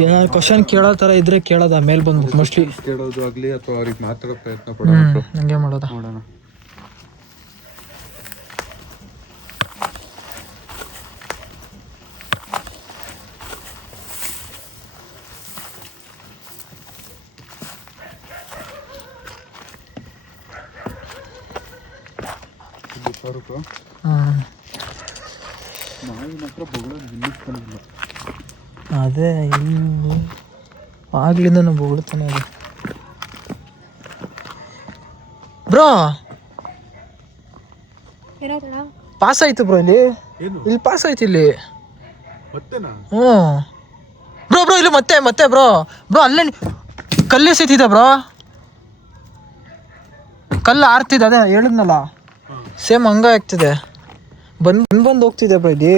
ಏನಾದ್ರು ಕ್ವಶನ್ ಕೇಳೋ ಥರ ಇದ್ರೆ ಕೇಳೋದ ಮೇಲೆ ಬಂದ್ಬಿಟ್ಟು ಮೋಸ್ಟ್ಲಿ ಕೇಳೋದು ಆಗ್ಲಿ ಅಥವಾ ಅವ್ರಿಗೆ ಮಾತಾಡೋ ಪ್ರಯತ್ನ ಪಡೋಣ. ಹಂಗೆ ಮಾಡೋದ. ನೋಡೋಣ. ನಾಯಿ ಮಾತ್ರ ಬೊಗಳೋದು ನಿಲ್ಲಿಸ್ತಾನಿಲ್ಲ. ಅದೇ ಇಲ್ಲಿ ಆಗ್ಲಿಂದ ನಾವು ಬೊಗಳ್ತಾನೆ ಅದು. ಬ್ರೋ ಪಾಸ್ ಆಯ್ತು ಬ್ರೋ. ಇಲ್ಲಿ ಪಾಸ್ ಆಯ್ತು ಇಲ್ಲಿ. ಮತ್ತೆನಾ? ಹ್ಞೂ ಬ್ರೋ ಇಲ್ಲಿ ಮತ್ತೆ ಬ್ರೋ ಅಲ್ಲೇ ಕಲ್ಲು ಎಸೆತಿದೆ ಬ್ರೋ. ಕಲ್ಲು ಆರ್ತಿದೆ, ಅದೇ ಹೇಳಿದ್ನಲ್ಲ ಸೇಮ್ ಹಂಗ ಆಗ್ತಿದೆ. ಬಂದು ಹೋಗ್ತಿದೆ ಬ್ರೋ ಇಲ್ಲಿ.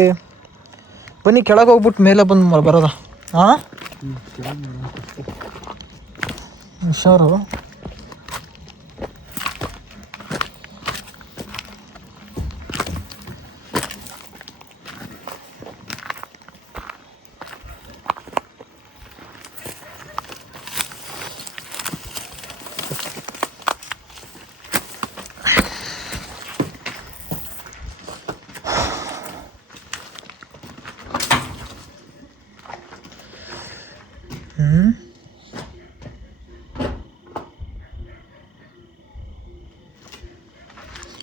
ಬನ್ನಿ ಕೆಳಗೆ ಹೋಗ್ಬಿಟ್ಟು ಮೇಲೆ ಬಂದು ಬರೋದ. ಹಾಂ ಹುಷಾರು.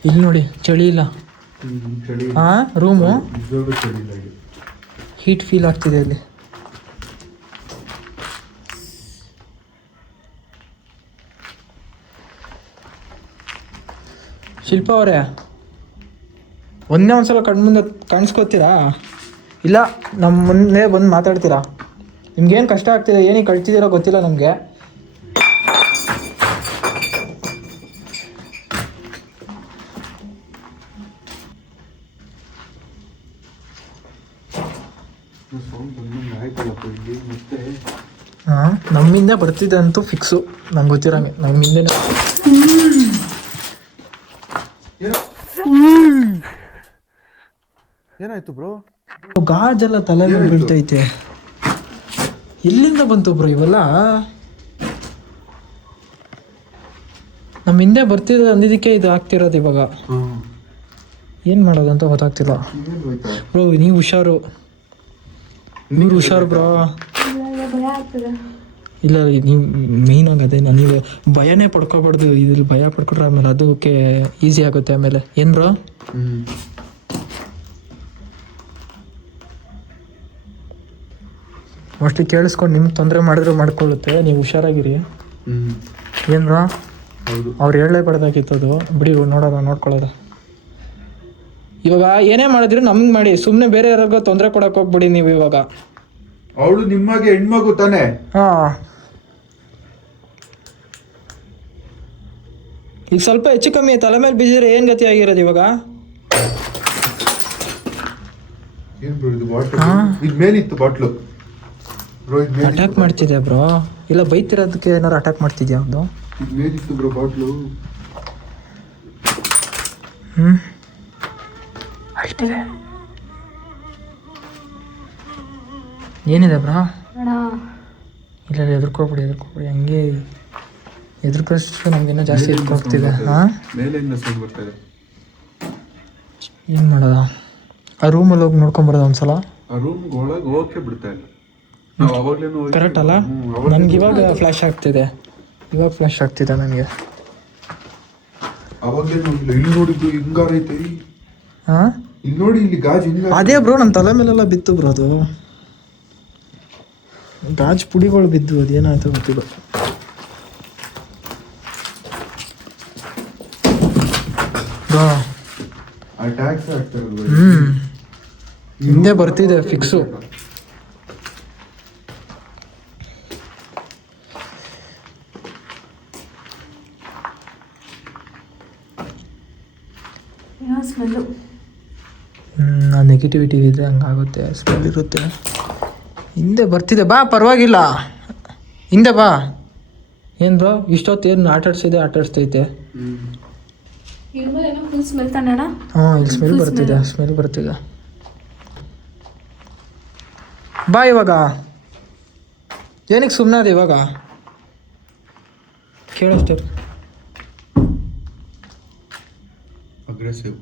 ಇಲ್ಲಿ ನೋಡಿ ಚಳಿ ಇಲ್ಲ. ಹಾಂ ರೂಮು ಹೀಟ್ ಫೀಲ್ ಆಗ್ತಿದೆ ಇಲ್ಲಿ. ಶಿಲ್ಪ ಅವರೇ ಒಂದ್ಸಲ ಕಣ್ಮುಂದೆ ಕಾಣಿಸ್ಕೋತೀರಾ? ಇಲ್ಲ ನಮ್ಮ ಮುಂದೆ ಬಂದು ಮಾತಾಡ್ತೀರಾ? ನಿಮ್ಗೇನು ಕಷ್ಟ ಆಗ್ತಿದೆ, ಏನಕ್ಕೆ ಕಳ್ತಿದ್ದೀರೋ ಗೊತ್ತಿಲ್ಲ ನಮಗೆ. ಹಾಂ ನಮ್ಮಿಂದ ಬರ್ತಿದೆ ಅಂತೂ ಫಿಕ್ಸು. ನಂಗೆ ಗೊತ್ತಿರಂಗೆ ನಮ್ಮಿಂದ. ಏನಾಯ್ತು ಬ್ರೋ? ಗಾಜೆಲ್ಲ ತಲೆ ಮೇಲೆ ಬೀಳ್ತೈತೆ. ಎಲ್ಲಿಂದ ಬಂತು ಬ್ರೋ ಇವೆಲ್ಲ? ನಮ್ಮ ಹಿಂದೆ ಬರ್ತಿರೋದು ಅಂದಿದ್ದಕ್ಕೆ ಇದು ಆಗ್ತಿರೋದು ಇವಾಗ. ಏನು ಮಾಡೋದಂತ ಗೊತ್ತಾಗ್ತಿಲ್ಲ ಬ್ರೋ. ನೀವು ಹುಷಾರು, ಇವ್ರು ಹುಷಾರು ಬ್ರೋ. ಇಲ್ಲ ನೀವು ಮೇಯ್ನಾಗಿ ಅದೇ ನನಗೆ ಭಯನೇ ಪಡ್ಕೋಬಾರ್ದು. ಇದ್ರಲ್ಲಿ ಭಯ ಪಡ್ಕೊಂಡ್ರೆ ಆಮೇಲೆ ಅದಕ್ಕೆ ಈಸಿ ಆಗುತ್ತೆ ಆಮೇಲೆ. ಏನು ಬ್ರೋ? ಮೋಸ್ಟ್ಲಿ ಕೇಳಿಸ್ಕೊಂಡು ನಿಮ್ಗೆ ತೊಂದರೆ ಮಾಡಿದ್ರು ಮಾಡ್ಕೊಳ್ಳುತ್ತೆ. ನೀವು ಹುಷಾರಾಗಿರಿ. ಏನು ಬ್ರೋ? ಅವ್ರು ಹೇಳಲೇಬಾರ್ದಾಗಿತ್ತು ಅದು. ಬಿಡಿ ನೋಡ್ಕೊಳ್ಳೋದ. ಇವಾಗ ಏನೇ ಮಾಡಿದ್ರು ನಮ್ಗೆ ಮಾಡಿ, ಸುಮ್ಮನೆ ಬೇರೆ ಯಾರಿಗೋ ತೊಂದರೆ ಕೊಡಕ್ಕೆ ಹೋಗ್ಬಿಡಿ ನೀವು ಇವಾಗ. ಅವಳು ನಿಮಗೆ ಹೆಣ್ಮಗು ತಾನೆ? ಹಾಂ ಈಗ ಸ್ವಲ್ಪ ಹೆಚ್ಚು ಕಮ್ಮಿ ತಲೆ ಮೇಲೆ ಬಿದ್ದಿದ್ರೆ ಏನು ಗತಿ ಆಗಿರೋದು ಇವಾಗ? ಏನ್ ಬ್ರೋ ಇದು ಬಾಟ್ಲು? ಇದು ಮೇಲಿತ್ತು ಬಾಟ್ಲು ಬ್ರೋ. ಇದು ಮೇಲಿತ್ತು. ಅಟ್ಯಾಕ್ ಮಾಡ್ತಿದ್ಯಾ ಬ್ರೋ? ಇಲ್ಲ ಬೈತಿರೋದಕ್ಕೆ ಏನಾರು ಅಟ್ಯಾಕ್ ಮಾಡ್ತಿದ್ಯಾ ಒಂದು? ಇದು ಮೇಲಿತ್ತು ಬ್ರೋ ಬಾಟ್ಲು. ಏನಿದೆ ಬ್ರೋ? ಅಣ್ಣ ಇಲ್ಲ ಎದುರ್ಕೋಬಿಡಿ ಹಂಗೆ ಎದುರ್ಕಷ್ಟು ನಮ್ಗೇನೋ ಜಾಸ್ತಿ ಎದುರ್ಕೋಗ್ತಿದೆ. ಹಾಂ ಮೇಲಿಂದ ಸೌಂಡ್ ಬರ್ತಾ ಇದೆ. ಏನು ಮಾಡೋದ? ಆ ರೂಮಲ್ಲಿ ಹೋಗಿ ನೋಡ್ಕೊಂಬರೋದು ಒಂದ್ಸಲ. ಆ ರೂಮ್ ಒಳಗೆ ಹೋಗಕ್ಕೆ ಬಿಡ್ತಾ ಇಲ್ಲ. ನಾವು ಅವಾಗ್ಲೇನು ಕರೆಕ್ಟ್ ಅಲ್ಲ? ನನ್ಗೆ ಇವಾಗ ಫ್ಲ್ಯಾಶ್ ಆಗ್ತಿದೆ ನನಗೆ. ಅವಾಗ್ಲೇನು ಇಲ್ಲ. ಇಲ್ಲಿ ನೋಡಿದ್ದು ಹಿಂಗಾರೈತೆ. ಹಾಂ ಇಲ್ಲಿ ನೋಡಿ, ಇಲ್ಲಿ ಗಾಜು ಹಿಂಗ. ಅದೇ ಬ್ರೋ ನನ್ನ ತಲೆ ಮೇಲೆಲ್ಲ ಬಿತ್ತು ಬ್ರೋ. ಅದು ಗಾಜು ಪುಡಿಗಳು ಬಿದ್ದು, ಅದೇನಾಯ್ತು ಗೊತ್ತಿಲ್ಲ. ಬ್ರೋ ಅಟ್ಯಾಕ್ಸ್ ಆಗ್ತಾರೆ. ಹಿಂದೆ ಬರ್ತಿದೆ ಫಿಕ್ಸು. ಸ್ಮೆಲ್ಲು ನೆಗೆಟಿವಿಟಿ ಇದೆ, ಹಂಗಾಗುತ್ತೆ, ಸ್ಮೆಲ್ ಇರುತ್ತೆ. ಹಿಂದೆ ಬರ್ತಿದೆ. ಬಾ ಪರವಾಗಿಲ್ಲ, ಹಿಂದೆ ಬಾ. ಏನು ಬ್ರೋ ಇಷ್ಟೊತ್ತು ಏನು ಆಟಾಡ್ಸ್ತೈತೆ? Full smell ತಾನಣ್ಣ. ಹಾಂ ಇಲ್ಲಿ ಸ್ಮೆಲ್ ಬರ್ತಿದೆ. ಬಾ ಇವಾಗ. ಏನಕ್ಕೆ ಸುಮ್ಮನೆ ಅದು ಇವಾಗ? ಕೇಳಷ್ಟೇ. ಅಗ್ರೆಸಿವ್.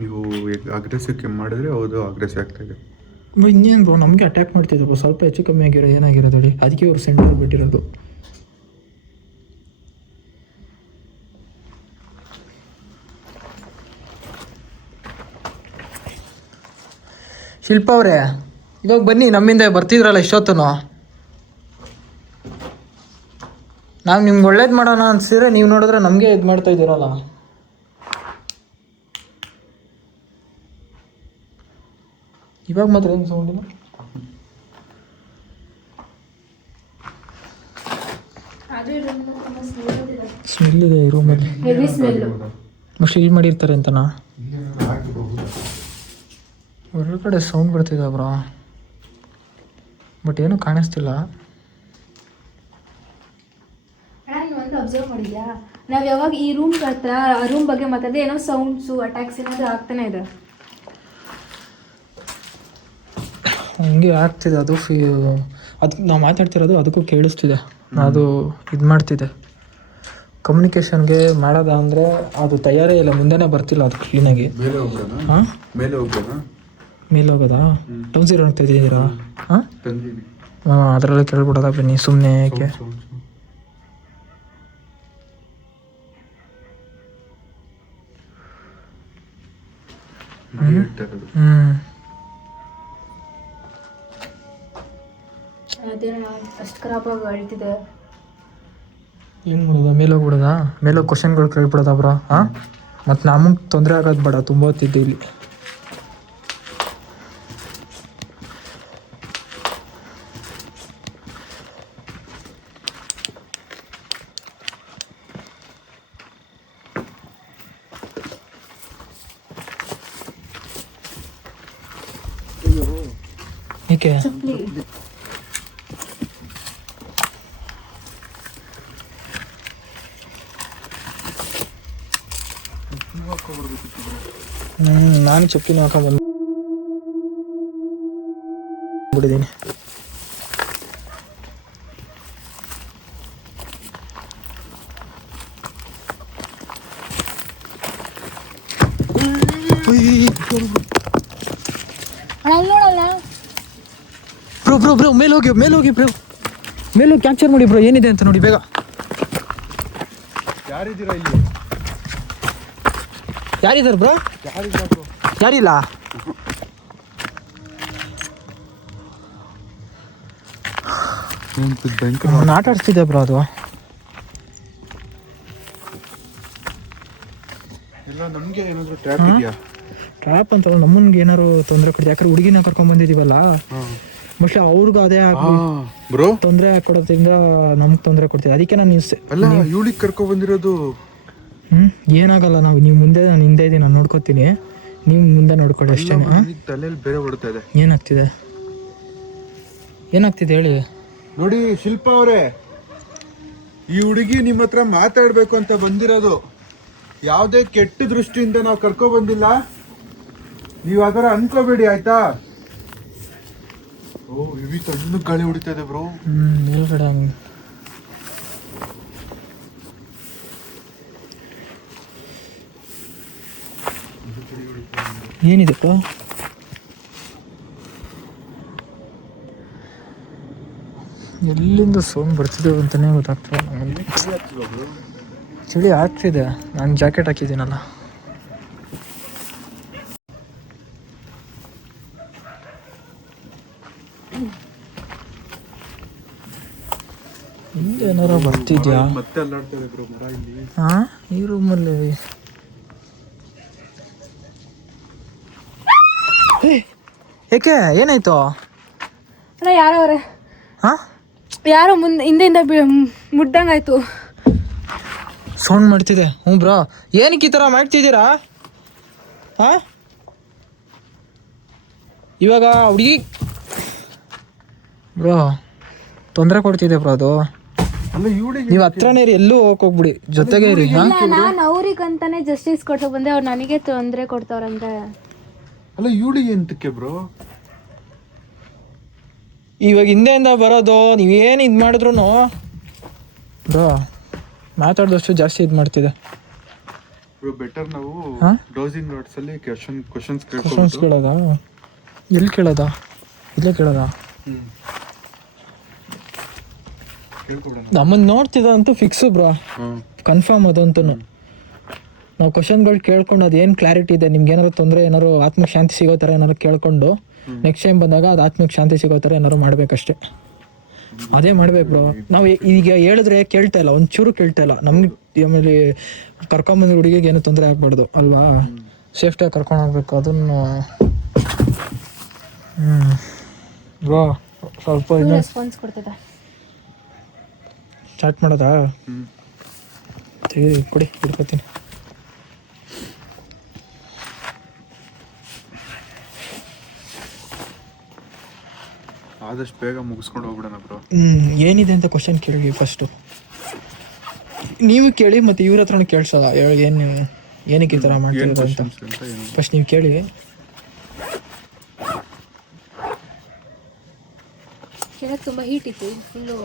ನೀವು ಅಗ್ರೆಸಿವ್ ಕೆಮ್ಮು ಮಾಡಿದ್ರೆ ಹೌದು ಅಗ್ರೆಸಿವ್ ಆಗ್ತಾ ಇದೆ. ಇನ್ನೇನು ಬ್ರೋ ನಮಗೆ ಅಟ್ಯಾಕ್ ಮಾಡ್ತಿದ್ರು. ಸ್ವಲ್ಪ ಹೆಚ್ಚು ಕಮ್ಮಿ ಏನಾಗಿರೋದು ಹೇಳಿ, ಅದಕ್ಕೆ ಅವ್ರು ಸೆಂಟರ್ ಬಿಟ್ಟಿರೋದು. ಶಿಲ್ಪ ಅವರೇ ಇವಾಗ ಬನ್ನಿ, ನಮ್ಮಿಂದ ಬರ್ತಿದ್ರಲ್ಲ ಇಷ್ಟೊತ್ತು. ನಾವು ನಿಮ್ಗೆ ಒಳ್ಳೇದು ಮಾಡೋಣ ಅನ್ಸಿದ್ರೆ ನೀವು ನೋಡಿದ್ರೆ ನಮಗೆ ಇದು ಮಾಡ್ತಾ ಇದ್ದೀರಲ್ಲ. ಇವಾಗ ಮಾತ್ರ ಏನು ಸೌಂಡ್ ಇಲ್ಲ. ಸ್ಮೆಲ್ ಇದೆ ಈ ರೂಮಲ್ಲಿ. Heavy smell. ಮೋಸ್ಟ್ಲಿ ಇಲ್ಲಿ ಮಾಡಿರ್ತಾರೆ ಅಂತನಾ? ಹೊರಗಡೆ ಸೌಂಡ್ ಬರ್ತಿದೆ ಬ್ರೋ, ಬಟ್ ಏನೂ ಕಾಣಿಸ್ತಿಲ್ಲ. ಒಂದು ಅಬ್ಸರ್ವ್ ಮಾಡಿದ್ಯಾ, ನಾವು ಯಾವಾಗ ಈ ರೂಮ್ ಹತ್ರ ಆ ರೂಮ್ ಬಗ್ಗೆ ಮಾತಾಡಿದ್ರೆ ಏನೋ ಸೌಂಡ್ಸು ಅಟ್ಯಾಕ್ಸ್ ಏನಾದರೂ ಆಗ್ತಾನೆ ಇದೆ. ಹಂಗೆ ಆಗ್ತಿದೆ ಅದು. ಅದು ನಾವು ಮಾತಾಡ್ತಿರೋದು ಅದಕ್ಕೂ ಕೇಳಿಸ್ತಿದೆ. ಅದು ಇದು ಮಾಡ್ತಿದೆ. ಕಮ್ಯುನಿಕೇಷನ್ಗೆ ಮಾಡೋದ ಅಂದರೆ ಅದು ತಯಾರೇ ಇಲ್ಲ, ಮುಂದೆನೇ ಬರ್ತಿಲ್ಲ ಅದು ಕ್ಲೀನಾಗಿ. ಹಾಂ ಮೇಲೆ ಹೋಗೋದಾ? ಟೌನ್ ಜೀರೋ ಆಗ್ತಾ ಇದ್ದೀರಾ? ಹಾಂ ಅದರಲ್ಲೇ ಕೇಳ್ಬಿಡೋದ. ಬನ್ನಿ ಸುಮ್ಮನೆ ಏಕೆ. ಅದೇನೋ ಅಷ್ಟು ಖರಾಬಾಗಿ ಅಳ್ತಿದೆ. ಏನು ಮಾಡೋದ? ಮೇಲೆ ಹೋಗ್ಬಿಡೋದಾ? ಮೇಲೆ ಹೋಗಿ ಕ್ವಶನ್ಗಳು ಕೇಳ್ಬಿಡೋದ ಬ್ರೋ? ಹಾಂ ಮತ್ತು ನಮಗೆ ತೊಂದರೆ ಆಗೋದು ಬೇಡ. ತುಂಬ ಹೊತ್ತಿದ್ದೆ ಇಲ್ಲಿ. ಏಕೆ? ನಾನು ಚಪ್ಪಲಿನ ಹಾಕೊಂಡ್ಬಂದ್ಬಿಟ್ಟಿದ್ದೀನಿ. ಬ್ರೋ ಮೇಲೆ ಹೋಗಿ ಬ್ರೋ, ಮೇಲೆ ಹೋಗಿ ಕ್ಯಾಪ್ಚರ್ ಮಾಡಿ ಬ್ರೋ, ಏನಿದೆ ಅಂತ ನೋಡಿ ಬೇಗ. ಯಾರಿದ್ದೀರಾ ಇಲ್ಲಿ? ಯಾರಿದ್ದಾರೆ ಬ್ರೋ? ಯಾರಿಲ್ಲ? ಆಟ ಆಡ್ತಿದ್ದೆ ಬ್ರೋ. ಅದು ಎಲ್ಲ ನಮಗೆ ಏನಾದರೂ ಟ್ರ್ಯಾಪ್ ಇದೆಯಾ? ಟ್ರ್ಯಾಪ್ ಅಂತಲ್ಲ, ನಮ್ಮನ್ಗೆ ಏನಾರು ತೊಂದರೆ ಕೊಡ್ತೀವಿ. ಯಾಕಂದ್ರೆ ಹುಡುಗಿನ ಕರ್ಕೊಂಡ್ ಬಂದಿದ್ದೀವಲ್ಲ, ಮೋಸ್ಟ್ಲಿ ಅವ್ರಿಗೂ ಅದೇ ಬ್ರೋ ತೊಂದರೆ ಕೊಡೋದ್ರಿಂದ ನಮ್ಗೆ ತೊಂದರೆ ಕೊಡ್ತೀವಿ. ಅದಕ್ಕೆ ನಾನು ಅಲ್ಲ ಇವಳಿಗೆ ಕರ್ಕೊ ಬಂದಿರೋದು. ಏನಾಗಲ್ಲ, ನೀವು ಮುಂದೆ, ನಾನು ಹಿಂದೆ ಇದ್ದೀನಿ, ನಾನು ನೋಡ್ಕೋತೀನಿ, ನೀವು ಮುಂದೆ ನೋಡ್ಕೊಳ್ಳಿ ಅಷ್ಟೇ. ತಲೆಯಲ್ಲಿ ಬೇರೆ ಹೊಡ್ತಾ ಇದೆ. ಏನಾಗ್ತಿದೆ ಹೇಳಿ. ನೋಡಿ ಶಿಲ್ಪ ಅವರೇ, ಈ ಹುಡುಗಿ ನಿಮ್ಮ ಹತ್ರ ಮಾತಾಡ್ಬೇಕು ಅಂತ ಬಂದಿರೋದು. ಯಾವುದೇ ಕೆಟ್ಟ ದೃಷ್ಟಿಯಿಂದ ನಾವು ಕರ್ಕೊ ಬಂದಿಲ್ಲ, ನೀವು ಅದರ ಅನ್ಕೋಬೇಡಿ ಆಯ್ತಾ. ಓ ಇವಿ ತಣ್ಣು ಗಾಳಿ ಹೊಡಿತಾ ಇದೆ ಬ್ರೋ. ಮೇಲ್ಗಡೆ ಏನಿದೆಪ್ಪ? ಎಲ್ಲಿಂದ ಸೌಂಡ್ ಬರ್ತಿದೆ ಅಂತಾನೆ ಗೊತ್ತಾಗ್ತದೆ. ಚಳಿ ಆಗ್ತಿದೆ, ನಾನು ಜಾಕೆಟ್ ಹಾಕಿದ್ದೀನಲ್ಲ. ಹಿಂದೆ ಏನಾರ ಬರ್ತಿದ್ಯಾ? ಮತ್ತೆ ಅಲ್ಲಾಡ್ತಾ ಇದೆ ಬ್ರೋ ಮರ ಇಲ್ಲಿ. ಹಾ, ಈ ರೂಮಲ್ಲಿ ಏಕೆ ಏನಾಯ್ತು? ಅಣ್ಣ ಯಾರವ್ರೆ? ಹಾ, ಯಾರೋ ಹಿಂದೆಯಿಂದ ಮುಡ್ದಂಗಾಯ್ತು. ಸೌಂಡ್ ಮಾಡ್ತಿದೆ. ಹ್ಞೂ ಬ್ರೋ, ಏನಕ್ಕೆ ಈ ಥರ ಮಾಡ್ತಿದ್ದೀರಾ? ಹಾ, ಇವಾಗ ಹುಡುಗಿ ಬ್ರೋ ತೊಂದರೆ ಕೊಡ್ತಿದೆ ಬ್ರೋ ಅದು. ಅಲ್ಲ ಇವಳಿಗೆ ನೀವು ಹತ್ರನೇ ಇರಿ, ಎಲ್ಲೂ ಹೋಗ್ಬಿಡಿ, ಜೊತೆಗೆ ಇರಿ. ನಾನು ಅವ್ರಿಗಂತಾನೆ ಜಸ್ಟಿಸ್ ಕೊಡ್ಸಕ್ ಬಂದೆ, ಅವ್ರು ನನಗೆ ತೊಂದರೆ ಕೊಡ್ತಾವ್ರಂತೆ. ಅಲ್ಲ ಇವಳಿಗೆ ಎಂತಕ್ಕೆ ಬ್ರೋ? ಇವಾಗ ಹಿಂದೆಯಿಂದ ಬರೋದು, ನೀವೇನು ಇದು ಮಾಡಿದ್ರು ಬ್ರೋ ಮಾತಾಡಿದಷ್ಟು ಜಾಸ್ತಿ ಇದು ಮಾಡ್ತಿದೆ ಬ್ರೋ. ಬೆಟರ್ ನಾವು ಡೋಸಿಂಗ್ ರಾಡ್ಸ್ ಅಲ್ಲಿ ಕ್ವಶನ್ಸ್ ಕೇಳೋದಾ? ಎಲ್ಲಿ ಕೇಳೋದಾ? ಇಲ್ಲೇ ಕೇಳೋದಾ? ನಮ್ಮನ್ನು ನೋಡ್ತಿದಂತೂ ಫಿಕ್ಸು ಬ್ರೋ, ಕನ್ಫರ್ಮ್ ಅದಂತೂ. ನಾವು ಕ್ವಶನ್ಗಳು ಕೇಳ್ಕೊಂಡು ಅದೇನು ಕ್ಲಾರಿಟಿ ಇದೆ, ನಿಮ್ಗೆ ಏನಾರು ತೊಂದರೆ, ಏನಾರು ಆತ್ಮಕ್ಕೆ ಶಾಂತಿ ಸಿಗೋ ಥರ ಏನಾರು ಕೇಳ್ಕೊಂಡು ನೆಕ್ಸ್ಟ್ ಟೈಮ್ ಬಂದಾಗ ಅದು ಆತ್ಮಕ್ಕೆ ಶಾಂತಿ ಸಿಗೋ ಥರ ಏನಾರು ಮಾಡ್ಬೇಕಷ್ಟೇ. ಅದೇ ಮಾಡ್ಬೇಕು ಬ್ರೋ. ನಾವು ಈಗ ಹೇಳಿದ್ರೆ ಕೇಳ್ತಾ ಇಲ್ಲ, ಒಂಚೂರು ಕೇಳ್ತಾ ಇಲ್ಲ. ನಮ್ಗೆ ಆಮೇಲೆ ಕರ್ಕೊಂಬಂದ್ರೆ ಹುಡುಗಿಗೆ ಏನು ತೊಂದರೆ ಆಗ್ಬಾರ್ದು ಅಲ್ವಾ? ಸೇಫ್ಟಿಯಾಗಿ ಕರ್ಕೊಂಡು ಹೋಗ್ಬೇಕು ಅದನ್ನು. ಬ್ರೋ ಸ್ವಲ್ಪ ಇನ್ನೂ ರೆಸ್ಪಾನ್ಸ್ ಕೊಡ್ತದ. ಸ್ಟಾರ್ಟ್ ಮಾಡೋದಾ? ಕೊಡಿ, ಹಿಡ್ಕೊತೀನಿ. ಆದಷ್ಟು ಬೇಗ ಮುಗಿಸ್ಕೊಂಡು ಹೋಗ್ಬಿಡೋಣ ಬ್ರೋ. ಏನಿದೆ ಅಂತ ಕ್ವಶನ್ ಕೇಳಿ ಫಸ್ಟು. ನೀವು ಕೇಳಿ, ಮತ್ತು ಇವ್ರ ಹತ್ರನೂ ಕೇಳಿಸೋದ, ಏನು ಏನಕ್ಕೆ ಈ ಥರ ಮಾಡ್ತಿರೋದು ಅಂತ ಫಸ್ಟ್ ನೀವು ಕೇಳಿ. ಕೆಳಗೆ ತುಂಬ ಹೀಟ್ ಇತ್ತು, ಫುಲ್ಲು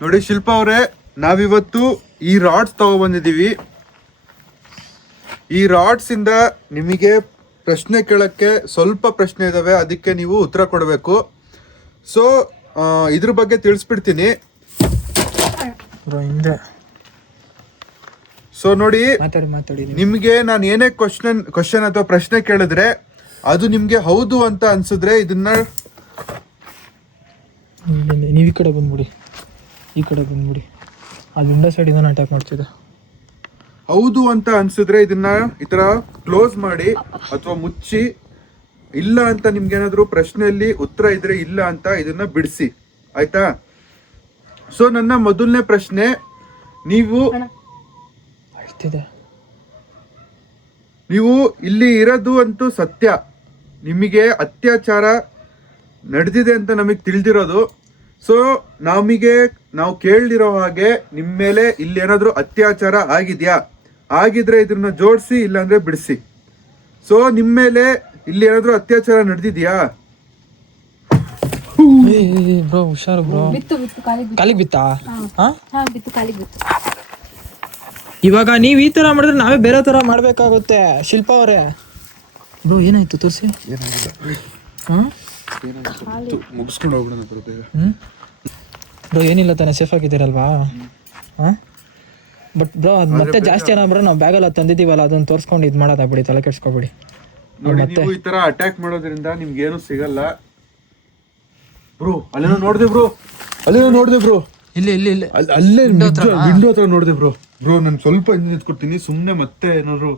ನೋಡಿ ಶಿಲ್ಪ ಅವರೇ, ನಾವಿವತ್ತು ಈ ರಾಡ್ಸ್ ತಗೊಬಂದಿದ್ದೀವಿ. ಈ ರಾಡ್ಸ್ ಇಂದ ನಿಮಗೆ ಪ್ರಶ್ನೆ ಕೇಳಕ್ಕೆ ಸ್ವಲ್ಪ ಪ್ರಶ್ನೆ ಇದಾವೆ, ಅದಕ್ಕೆ ನೀವು ಉತ್ತರ ಕೊಡಬೇಕು. ಸೊ ಇದ್ರ ಬಗ್ಗೆ ತಿಳಿಸ್ಬಿಡ್ತೀನಿ. ಸೊ ನೋಡಿ, ನಿಮಗೆ ನಾನು ಏನೇ ಕ್ವಶನ್ ಅಥವಾ ಪ್ರಶ್ನೆ ಕೇಳಿದ್ರೆ ಅದು ನಿಮ್ಗೆ ಹೌದು ಅಂತ ಅನ್ಸಿದ್ರೆ ಇದನ್ನ ನೀವು ಈ ಕಡೆ ಬಂದ್ಬಿಡಿ, ಅದು ವಿಂಡೋ ಸೈಡ್ ಇಂದ ಅಟ್ಯಾಕ್ ಮಾಡ್ತಿದೆ. ಹೌದು ಅಂತ ಅನ್ಸಿದ್ರೆ ಇದನ್ನ ಈ ತರ ಕ್ಲೋಸ್ ಮಾಡಿ ಅಥವಾ ಮುಚ್ಚಿ, ಇಲ್ಲ ಅಂತ ನಿಮ್ಗೇನಾದ್ರು ಪ್ರಶ್ನೆಯಲ್ಲಿ ಉತ್ತರ ಇದ್ರೆ ಇಲ್ಲ ಅಂತ ಇದನ್ನ ಬಿಡಿಸಿ, ಆಯ್ತಾ? ಸೊ ನನ್ನ ಮೊದಲನೇ ಪ್ರಶ್ನೆ, ನೀವು ಇಲ್ಲಿ ಇರೋದು ಅಂತೂ ಸತ್ಯ, ನಿಮಗೆ ಅತ್ಯಾಚಾರ ನಡೆದಿದೆ ಅಂತ ನಮಗೆ ತಿಳಿದಿರೋದು. ಸೊ ನಾವು ಕೇಳಿರೋ ಹಾಗೆ ನಿಮ್ಮ ಮೇಲೆ ಇಲ್ಲಿ ಏನಾದ್ರು ಅತ್ಯಾಚಾರ ಆಗಿದ್ಯಾ? ಆಗಿದ್ರೆ ಇದನ್ನ ಜೋಡಿಸಿ, ಇಲ್ಲಾಂದ್ರೆ ಬಿಡಿಸಿ. ಸೊ ನಿಮ್ಮ ಮೇಲೆ ಇಲ್ಲಿ ಏನಾದ್ರು ಅತ್ಯಾಚಾರ ನಡೆದಿದ್ಯಾ? ಬ್ರೋ ಹುಷಾರು ಬ್ರೋ. ಕಾಲಿಗೆ ಬಿತ್ತಾ? ಇವಾಗ ನೀವು ಈ ತರ ಮಾಡಿದ್ರೆ ನಾವೇ ಬೇರೆ ತರ ಮಾಡ್ಬೇಕಾಗುತ್ತೆ ಶಿಲ್ಪ ಅವರೇ. ಬ್ರೋ ಏನಾಯ್ತು ತೋರಿಸಿ. ಮುಗಿಸ್ಕೊಂಡು ಹೋಗ್ಬಿಡೋಣ ಬೇಗ. ಬ್ರೋ ಏನಿಲ್ಲ ತಾನೆ, ಸೇಫ್ ಆಗಿದ್ದೀರಲ್ವಾ? ಬಟ್ ಬ್ರೋ ಅದು ಮತ್ತೆ ಜಾಸ್ತಿ ಏನೋ ಬ್ರೋ, ನಾವು ಬ್ಯಾಗಲ್ಲ ತಂದಿದ್ದೀವಲ್ಲ, ಅದನ್ನ ತೋರಿಸ್ಕೊಂಡು ಇದು ಮಾಡೋದ ಬಿಡಿ, ತಲೆ ಕೆಡ್ಸ್ಕೊಬಿಡಿ. ನೀವು ಈ ತರ ಅಟ್ಯಾಕ್ ಮಾಡೋದ್ರಿಂದ ನಿಮ್ಗೆ ಏನು ಸಿಗಲ್ಲ ಬ್ರೋ. ಅಲ್ಲೇನೋ ನೋಡಿದೆ ಬ್ರೋ, ಇಲ್ಲಿ ಅಲ್ಲೇ ವಿಂಡೋ ಹತ್ರ ನೋಡಿದೆ ಬ್ರೋ. ನಾನು ಸ್ವಲ್ಪ ನಿಂತ್ಕೊಡ್ತೀನಿ, ಸುಮ್ನೆ ಮತ್ತೆ ಏನಾದ್ರು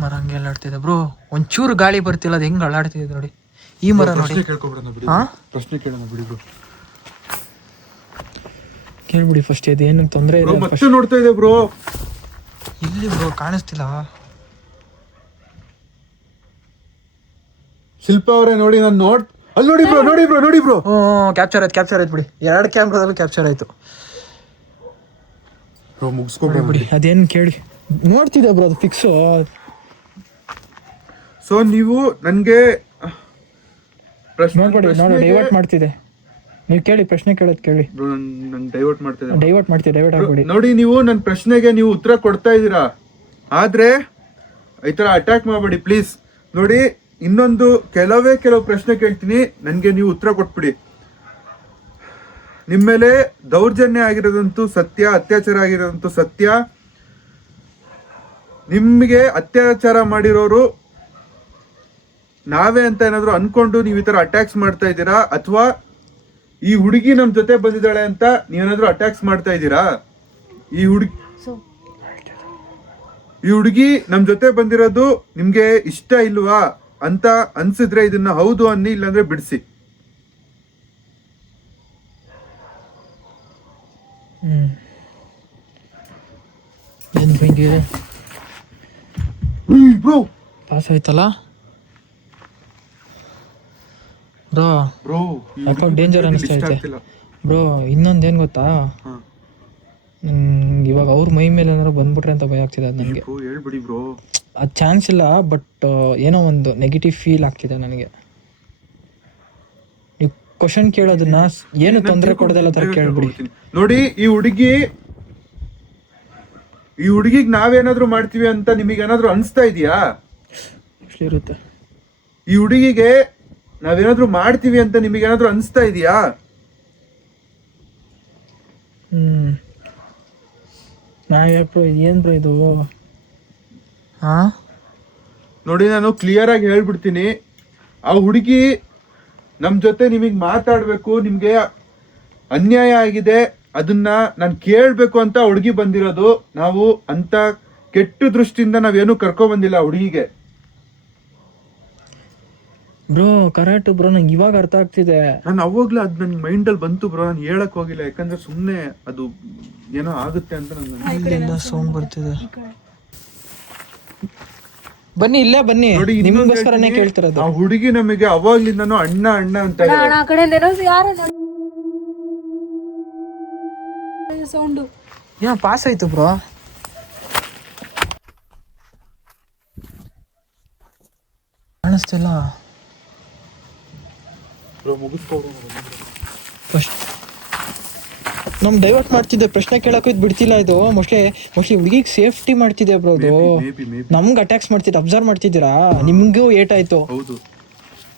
ಮರ ಹಂಗೆ ಅಲ್ಲಾಡ್ತಿದೆ ಬ್ರೋ. ಒಂಚೂರು ಗಾಳಿ ಬರ್ತಿಲ್ಲ, ಅದು ಹೆಂಗ್ ಅಲ್ಲಾಡ್ತಿದೆ ನೋಡಿ. ಈ ಮರ ನೋಡಿ. ಕೇಳ್ಕೊಬಿಡೋಣ ಬಿಡಿ, ಪ್ರಶ್ನೆ ಕೇಳೋಣ ಬಿಡಿ ಬ್ರೋ. ಕೇಳ್ಬಿಡಿ ಫಸ್ಟ್ ಇದು ಏನು ತೊಂದರೆ ಬ್ರೋ ಇದೆ ಮತ್ತೆ ನೋಡ್ತಾ ಇದೆ ಬ್ರೋ. ಇಲ್ಲಿ ಬ್ರೋ ಕಾಣಿಸ್ತಿಲ್ಲ. ಶಿಲ್ಪ ಅವರೇ ನೋಡಿ, ನಾನು ಅಲ್ಲಿ ನೋಡಿ ಬ್ರೋ, ನೋಡಿ ಬ್ರೋ. ಕ್ಯಾಪ್ಚರ್ ಆಯ್ತು ಬಿಡಿ. 2 ಕ್ಯಾಮ್ರಾದಲ್ಲೂ ಕ್ಯಾಪ್ಚರ್ ಆಯ್ತು ಬ್ರೋ. ಮುಗಿಸ್ಕೊಬಿಡಿ ಬಿಡಿ. ಅದೇನು ಕೇಳಿ ನೋಡ್ತಿದ್ದೆ ಬ್ರೋ, ಅದು ಫಿಕ್ಸು. ಸೊ ನೀವು ನನ್ಗೆ ನೋಡ್ಬೇಡಿ, ಡೈವರ್ಟ್ ಮಾಡ್ತಿದೆ. ನೀವು ಕೇಳಿ, ಪ್ರಶ್ನೆ ಕೇಳೋದು ಕೇಳಿ. ಡೈವರ್ಟ್ ಮಾಡ್ತಿದ್ದೆ. ಡೈವರ್ಟ್ ಆಗ್ಬಿಡಿ. ನೋಡಿ, ನೀವು ನನ್ನ ಪ್ರಶ್ನೆಗೆ ನೀವು ಉತ್ತರ ಕೊಡ್ತಾ ಇದ್ದೀರಾ, ಆದ್ರೆ ಈ ತರ ಅಟ್ಯಾಕ್ ಮಾಡಬೇಡಿ ಪ್ಲೀಸ್. ನೋಡಿ, ಇನ್ನೊಂದು ಕೆಲವು ಪ್ರಶ್ನೆ ಕೇಳ್ತೀನಿ, ನನ್ಗೆ ನೀವು ಉತ್ತರ ಕೊಟ್ಬಿಡಿ. ನಿಮ್ಮ ಮೇಲೆ ದೌರ್ಜನ್ಯ ಆಗಿರೋದಂತೂ ಸತ್ಯ, ಅತ್ಯಾಚಾರ ಆಗಿರೋದಂತೂ ಸತ್ಯ. ನಿಮಗೆ ಅತ್ಯಾಚಾರ ಮಾಡಿರೋರು ನಾವೇ ಅಂತ ಏನಾದ್ರು ಅನ್ಕೊಂಡು ನೀವು ಈ ತರ ಅಟ್ಯಾಕ್ಸ್ ಮಾಡ್ತಾ ಇದ್ದೀರಾ, ಅಥವಾ ಈ ಹುಡುಗಿ ನಮ್ ಜೊತೆ ಬಂದಿದ್ದಾಳೆ ಅಂತ ನೀವೇನಾದ್ರೂ ಅಟ್ಯಾಕ್ಸ್ ಮಾಡ್ತಾ ಇದ್ದೀರಾ? ಈ ಹುಡುಗಿ ನಮ್ ಜೊತೆ ಬಂದಿರೋದು ನಿಮ್ಗೆ ಇಷ್ಟ ಇಲ್ವಾ ಅಂತ ಅನ್ಸಿದ್ರೆ ಇದನ್ನ ಹೌದು ಅನ್ನಿ, ಇಲ್ಲಾಂದ್ರೆ ಬಿಡಿಸಿ. ಪಾಸ್ ಆಯ್ತಲ್ಲ ಬ್ರೋ. ಯಾಕೋ ಡೇಂಜರ್ ಅನಿಸ್ತಾ ಐತೆ ಬ್ರೋ. ಇನ್ನೊಂದೇನ್ ಗೊತ್ತಾ, ಇವಾಗ ಅವ್ರ ಮೈ ಮೇಲೆ ಏನಾದ್ರು ಬಂದ್ಬಿಟ್ರೆ ಅಂತ ಭಯ ಆಗ್ತಿದೆ. ನನಗೆ ಹೇಳ್ಬಿಡಿ ಬ್ರೋ. ಅದು ಚಾನ್ಸ್ ಇಲ್ಲ, ಬಟ್ ಏನೋ ಒಂದು ನೆಗೆಟಿವ್ ಫೀಲ್ ಆಗ್ತಿದೆ ನನಗೆ. ನೀವು ಕ್ವಶನ್ ಕೇಳೋದನ್ನ ಏನು ತೊಂದರೆ ಕೊಡೋದಲ್ಲ ತರ ಕೇಳ್ಬಿಡಿ. ನೋಡಿ, ಈ ಹುಡುಗಿಗೆ ನಾವೇನಾದ್ರೂ ಮಾಡ್ತೀವಿ ಅಂತ ನಿಮಗೇನಾದ್ರೂ ಅನಿಸ್ತಾ ಇದೆಯಾ? ಇರುತ್ತೆ. ಈ ಹುಡುಗಿಗೆ ನಾವೇನಾದ್ರೂ ಮಾಡ್ತೀವಿ ಅಂತ ನಿಮಗೇನಾದ್ರೂ ಅನಿಸ್ತಾ ಇದೆಯಾ? ಏನ್ ಬ್ರೋ ಇದು? ನೋಡಿ, ನಾನು ಕ್ಲಿಯರ್ ಆಗಿ ಹೇಳ್ಬಿಡ್ತೀನಿ. ಆ ಹುಡುಗಿ ನಮ್ ಜೊತೆ ನಿಮಗ್ ಮಾತಾಡ್ಬೇಕು, ನಿಮ್ಗೆ ಅನ್ಯಾಯ ಆಗಿದೆ, ಅದನ್ನ ನಾನು ಕೇಳ್ಬೇಕು ಅಂತ ಹುಡುಗಿ ಬಂದಿರೋದು. ನಾವು ಅಂತ ಕೆಟ್ಟ ದೃಷ್ಟಿಯಿಂದ ನಾವೇನು ಕರ್ಕೊಂಡ್ ಬಂದಿಲ್ಲ ಹುಡುಗಿಗೆ. ಬ್ರೋ ಕರೆಕ್ಟ್ ಬ್ರೋ, ನಂಗೆ ಇವಾಗ ಅರ್ಥ ಆಗ್ತಿದೆ. ನಾನು ಅವಾಗ್ಲೂ ಅದ್ ನನ್ ಮೈಂಡ್ ಅಲ್ಲಿ ಬಂತು ಬ್ರೋ, ನಾನು ಹೇಳಕ್ ಹೋಗಿಲ್ಲ, ಯಾಕಂದ್ರೆ ಸುಮ್ನೆ ಅದು ಏನೋ ಆಗುತ್ತೆ ಅಂತ ಇಲ್ಲೆಲ್ಲ ಸೌಂಡ್ ಬರ್ತಿದೆ. ಬನ್ನಿ, ಇಲ್ಲೇ ಬನ್ನಿ, ನಿಮ್ಗೋಸ್ಕರನೇ ಕೇಳ್ತಿರೋದು. ಆ ಹುಡುಗಿ ನಮಗೆ ಅವಾಗ್ಲಿಂದನೂ ಅಣ್ಣ ಅಂತ ಏನೋ ಪಾಸ್ ಆಯ್ತು ಬ್ರೋ. ಕಾಣಿಸ್ತಿಲ್ಲ. ನಮ್ ಡೈವರ್ಟ್ ಮಾಡ್ತಿದ್ದೆ, ಪ್ರಶ್ನೆ ಕೇಳಕ್ಕೂ ಇದು ಬಿಡ್ತಿಲ್ಲ. ಇದು ಮೋಸ್ಟ್ಲಿ ಹುಡುಗಿಗೆ ಸೇಫ್ಟಿ ಮಾಡ್ತಿದ್ದೆ ಬ್ರೋ. ಅದು ನಮ್ಗೆ ಅಟ್ಯಾಕ್ಸ್ ಮಾಡ್ತಿದ್ದೆ. ಅಬ್ಸರ್ವ್ ಮಾಡ್ತಿದ್ದೀರಾ? ನಿಮ್ಗೂ ಏಟ್ ಆಯ್ತು,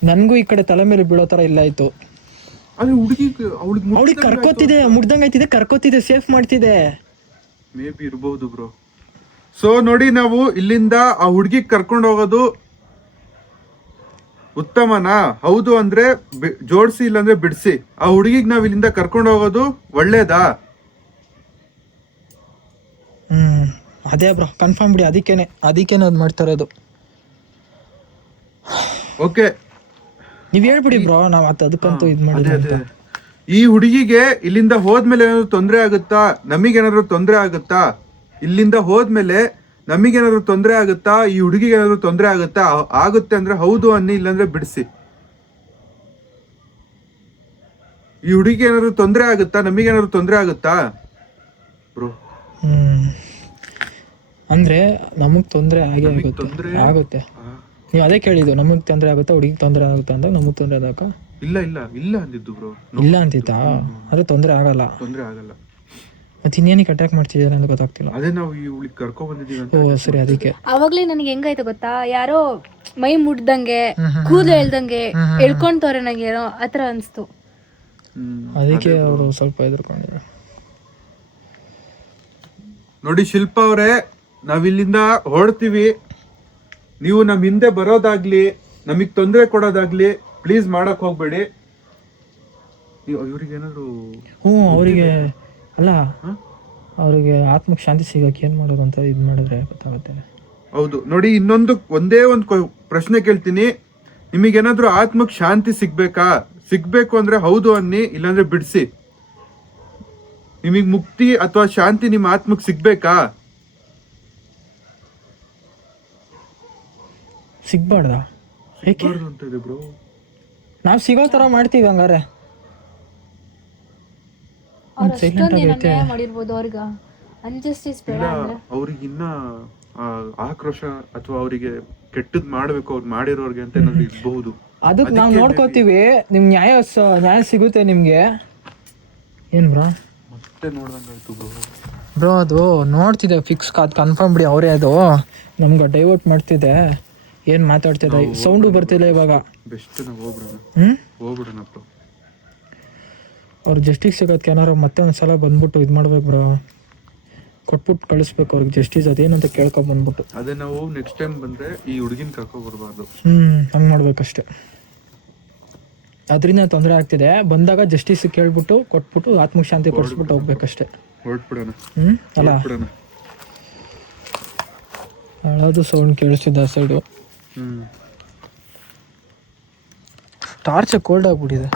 ನನ್ಗೂ ಈ ಕಡೆ ತಲೆ ಮೇಲೆ ಬೀಳೋ ತರ ಇಲ್ಲ ಆಯ್ತು. ಅವಳಿಗೆ ಕರ್ಕೋತಿದೆ, ಮುಡ್ದಂಗ್ ಆಯ್ತಿದೆ, ಕರ್ಕೋತಿದೆ, ಸೇಫ್ ಮಾಡ್ತಿದೆ. ಮೇ ಬಿ ಇರಬಹುದು ಬ್ರೋ. ಸೊ ನೋಡಿ, ನಾವು ಇಲ್ಲಿಂದ ಆ ಹುಡುಗಿಗೆ ಕರ್ಕೊಂಡು ಹೋಗೋದು ಉತ್ತಮನಾ? ಹೌದು ಅಂದ್ರೆ ಜೋಡಿಸಿ, ಇಲ್ಲಾಂದ್ರೆ ಬಿಡಿಸಿ. ಆ ಹುಡುಗಿಗೆ ನಾವ್ ಇಲ್ಲಿಂದ ಕರ್ಕೊಂಡು ಹೋಗೋದು ಒಳ್ಳೇದಾ? ಅದೇ ಬ್ರೋ, ಕನ್ಫರ್ಮ್ ಬಿಡಿ. ಅದಕ್ಕೇನೆ ಅದ್ ಮಾಡ್ತಾ ಇರೋದು. ಓಕೆ, ನೀವ್ ಹೇಳ್ಬಿಡಿ ಬ್ರೋ, ನಾವ್ ಅದಕ್ಕಂತೂ ಇದ್ ಮಾಡಿದ್ರೆ. ಈ ಹುಡುಗಿಗೆ ಇಲ್ಲಿಂದ ಹೋದ್ಮೇಲೆ ಏನಾದ್ರು ತೊಂದರೆ ಆಗುತ್ತಾ? ನಮಗೇನಾದ್ರು ತೊಂದರೆ ಆಗುತ್ತಾ? ಇಲ್ಲಿಂದ ಹೋದ್ಮೇಲೆ ನಮಗೇನಾದ್ರು ತೊಂದರೆ ಆಗುತ್ತಾ? ಈ ಹುಡುಗಿಗೆ ಏನಾದ್ರು ತೊಂದರೆ ಆಗುತ್ತಾ? ಆಗುತ್ತೆ ಅಂದ್ರೆ ಹೌದು ಅನ್ನಿ, ಇಲ್ಲಾಂದ್ರೆ ಬಿಡಿಸಿ. ಈ ಹುಡುಗಿಗೆ ಏನಾದ್ರು ತೊಂದರೆ ಆಗುತ್ತಾ? ನಮಗೇನಾದ್ರು ತೊಂದರೆ ಆಗುತ್ತಾ ಬ್ರೋ? ಅಂದ್ರೆ ನಮಗ್ ತೊಂದರೆ ಆಗುತ್ತೆ. ನೀವು ಅದೇ ಕೇಳಿದ್ದು, ನಮಗ್ ತೊಂದರೆ ಆಗುತ್ತಾ, ಹುಡುಗಿಗೆ ತೊಂದರೆ ಆಗುತ್ತಾ ಅಂತ. ನಮಗ್ ತೊಂದರೆ ಆದಾಗ ಇಲ್ಲ ಅಂದಿದ್ದು ಬ್ರೋ. ಇಲ್ಲ ಅಂತಿತ್ತಾ? ಆದ್ರೆ ತೊಂದರೆ ಆಗಲ್ಲ. ಮತ್ತೆ ಇನ್ನೇನಿಗೆ ಅಟ್ಯಾಕ್ ಮಾಡ್ತಿದ್ದಾರೆ ಅಂತ ಗೊತ್ತಾಗ್ತಿಲ್ಲ. ಅದೇ ನಾವು ಈ ಹುಡುಗಿ ಕರ್ಕೊಂಡ್ ಬಂದಿದ್ದೀವಿ. ಓ ಸರಿ, ಅದಕ್ಕೆ. ಅವಾಗ್ಲೇ ನನಗೆ ಹೆಂಗಾಯ್ತು ಗೊತ್ತಾ, ಯಾರೋ ಮೈ ಮುಡ್ದಂಗೆ, ಕೂದಲು ಎಳ್ದಂಗೆ ಎಳ್ಕೊಂತವ್ರೆ, ನಂಗೆ ಏನೋ ಆತರ ಅನ್ಸ್ತು. ಅದಕ್ಕೆ ಅವರು ಸ್ವಲ್ಪ ಹೆದರ್ಕೊಂಡಿದ್ರು. ನೋಡಿ ಶಿಲ್ಪ ಅವರೇ, ನಾವಿಲ್ಲಿಂದ ಹೊರಡ್ತೀವಿ. ನೀವು ನಮ್ ಹಿಂದೆ ಬರೋದಾಗ್ಲಿ, ನಮಗ್ ತೊಂದರೆ ಕೊಡೋದಾಗ್ಲಿ ಪ್ಲೀಸ್ ಮಾಡಕ್ ಹೋಗ್ಬೇಡಿ. ಇವ್ರಿಗೆ ಏನಾದ್ರು ಅವರಿಗೆ ಅಲ್ಲ, ಅವ್ರಿಗೆ ಆತ್ಮಕ್ಕೆ ಶಾಂತಿ ಸಿಗಕ್ಕೆ ಏನ್ ಮಾಡೋದು ಅಂತ ಇದ್ ಮಾಡಿದ್ರೆ ಗೊತ್ತಾಗುತ್ತೆ. ಹೌದು. ನೋಡಿ, ಒಂದೇ ಒಂದು ಪ್ರಶ್ನೆ ಕೇಳ್ತೀನಿ. ನಿಮಗೇನಾದ್ರೂ ಆತ್ಮಕ್ಕೆ ಶಾಂತಿ ಸಿಗ್ಬೇಕು ಅಂದ್ರೆ ಹೌದು ಅನ್ನಿ, ಇಲ್ಲಾಂದ್ರೆ ಬಿಡಿಸಿ. ನಿಮಗ್ ಮುಕ್ತಿ ಅಥವಾ ಶಾಂತಿ ನಿಮ್ಮ ಆತ್ಮಕ್ ಸಿಗ್ಬೇಕಾ? ಸಿಗ್ಬಾರ್ದ? ಏಕೆ ಅಂತ ಇದೆ ಬ್ರೋ. ನಾವು ಸಿಗೋ ತರ ಮಾಡ್ತೀವಿ ಹಂಗಾರೆ. ಅವ್ರು ಸೈಲೆಂಟ್ ಅಷ್ಟೊಂದು ಏನೋ ಆಗೈತೆ. ನ್ಯಾಯ ಮಾಡಿರ್ಬೋದು ಅವ್ರಿಗೆ. ಅನ್ಜಸ್ಟಿಸ್ ಬೇಡ ಇಲ್ಲ ಅಂದ್ರೆ ಅವ್ರಿಗಿನ್ನ ಆಕ್ರೋಶ ಅಥವಾ ಅವರಿಗೆ ಕೆಟ್ಟದ್ ಮಾಡ್ಬೇಕು ಅವ್ರು ಮಾಡಿರೋರ್ಗೆ ಅಂತ ಏನಾದ್ರು ಇರ್ಬಹುದು. ಅದಕ್ಕೆ ನಾವು ನೋಡ್ಕೋತೀವಿ. ನಿಮ್ ನ್ಯಾಯ ಸಿಗುತ್ತೆ ನಿಮ್ಗೆ. ಏನ್ ಬ್ರೋ? ಮತ್ತೆ ನೋಡ್ದಂಗಾಯ್ತು ಬ್ರೋ. ಬ್ರೋ ಅದು ನೋಡ್ತಿದ್ದೆ ಫಿಕ್ಸ್ ಅದು ಕನ್ಫರ್ಮ್ ಬಿಡಿ. ಅವರೇ ಅದು ನಮ್ಗೆ ಡೈವರ್ಟ್ ಮಾಡ್ತಿದ್ದೆ. ಏನು ಮಾತಾಡ್ತಿದ್ದೆ, ಸೌಂಡು ಬರ್ತಿಲ್ಲ ಇವಾಗ. ಬೆಸ್ಟ್ ನಾವು ಹೋಗ್ಬಿಡೋಣ. ಹೋಗ್ಬಿಡೋಣ ಬ್ರೋ. ಅವ್ರು ಜಸ್ಟಿಸ್ ಸಿಗೋದಕ್ಕೆ ಏನಾರು ಮತ್ತೆ ಒಂದ್ಸಲ ಬಂದ್ಬಿಟ್ಟು ಇದು ಮಾಡ್ಬೇಕು ಬ್ರೋ. ಕೊಟ್ಬಿಟ್ಟು ಕಳಿಸ್ಬೇಕು ಅವ್ರಿಗೆ ಜಸ್ಟಿಸ್. ಅದೇನಂತ ಕೇಳ್ಕೊಂಡ್ ಬಂದ್ಬಿಟ್ಟು. ಅದೇ ನಾವು ನೆಕ್ಸ್ಟ್ ಟೈಮ್ ಬಂದ್ರೆ ಈ ಹುಡುಗಿನ ಕರ್ಕೊಂಡ್ ಬರ್ಬಾರ್ದು. ಹಂಗೆ ಮಾಡ್ಬೇಕಷ್ಟೆ. ಅದರಿಂದ ತೊಂದರೆ ಆಗ್ತಿದೆ. ಬಂದಾಗ ಜಸ್ಟಿಸ್ ಕೇಳ್ಬಿಟ್ಟು ಕೊಟ್ಬಿಟ್ಟು ಆತ್ಮಕ್ಕೆ ಶಾಂತಿ ಪಡಿಸ್ಬಿಟ್ಟು ಹೋಗ್ಬೇಕಷ್ಟೆ. ಹೊರಟ್ಬಿಡೋಣ. ಅಲ್ಲ ಅಳೋದು ಸೌಂಡ್ ಕೇಳಿಸ್ತಿದ್ದ ಆ ಸೈಡು. ಟಾರ್ಚ್ ಕೋಲ್ಡ್ ಆಗ್ಬಿಟ್ಟಿದೆ.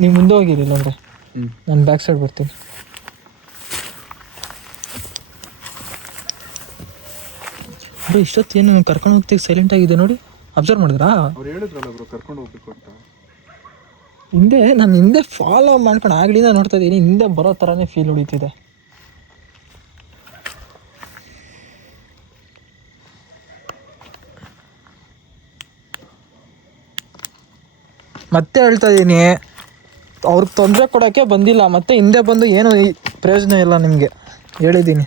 ನೀವು ಮುಂದೆ ಹೋಗಿರಿಲ್ಲ ಅಂದ್ರೆ ನಾನು ಬ್ಯಾಕ್ ಸೈಡ್ ಬರ್ತೀನಿ. ಬ್ರೋ ಇಷ್ಟೊತ್ತು ಏನು ಕರ್ಕೊಂಡು ಹೋಗ್ತೀವಿ ಸೈಲೆಂಟ್ ಆಗಿದೆ ನೋಡಿ. ಅಬ್ಸರ್ವ್ ಮಾಡಿದ್ರಾ? ಅವ್ರು ಹೇಳಿದ್ರಲ್ಲ ಬ್ರೋ ಕರ್ಕೊಂಡು ಹೋಗ್ಬೇಕು ಅಂತ. ನಾನು ಹಿಂದೆ ಫಾಲೋ ಮಾಡ್ಕೊಂಡು ಆಗ್ಲಿಂದ ನೋಡ್ತಾ ಇದ್ದೀನಿ. ಹಿಂದೆ ಬರೋ ಥರನೇ ಫೀಲ್ ಹೊಡಿತಿದೆ. ಮತ್ತೆ ಹೇಳ್ತಾ ಇದ್ದೀನಿ, ಅವ್ರಿಗೆ ತೊಂದರೆ ಕೊಡೋಕ್ಕೆ ಬಂದಿಲ್ಲ. ಮತ್ತೆ ಹಿಂದೆ ಬಂದು ಏನು ಪ್ರಯೋಜನ ಇಲ್ಲ ನಿಮಗೆ, ಹೇಳಿದ್ದೀನಿ.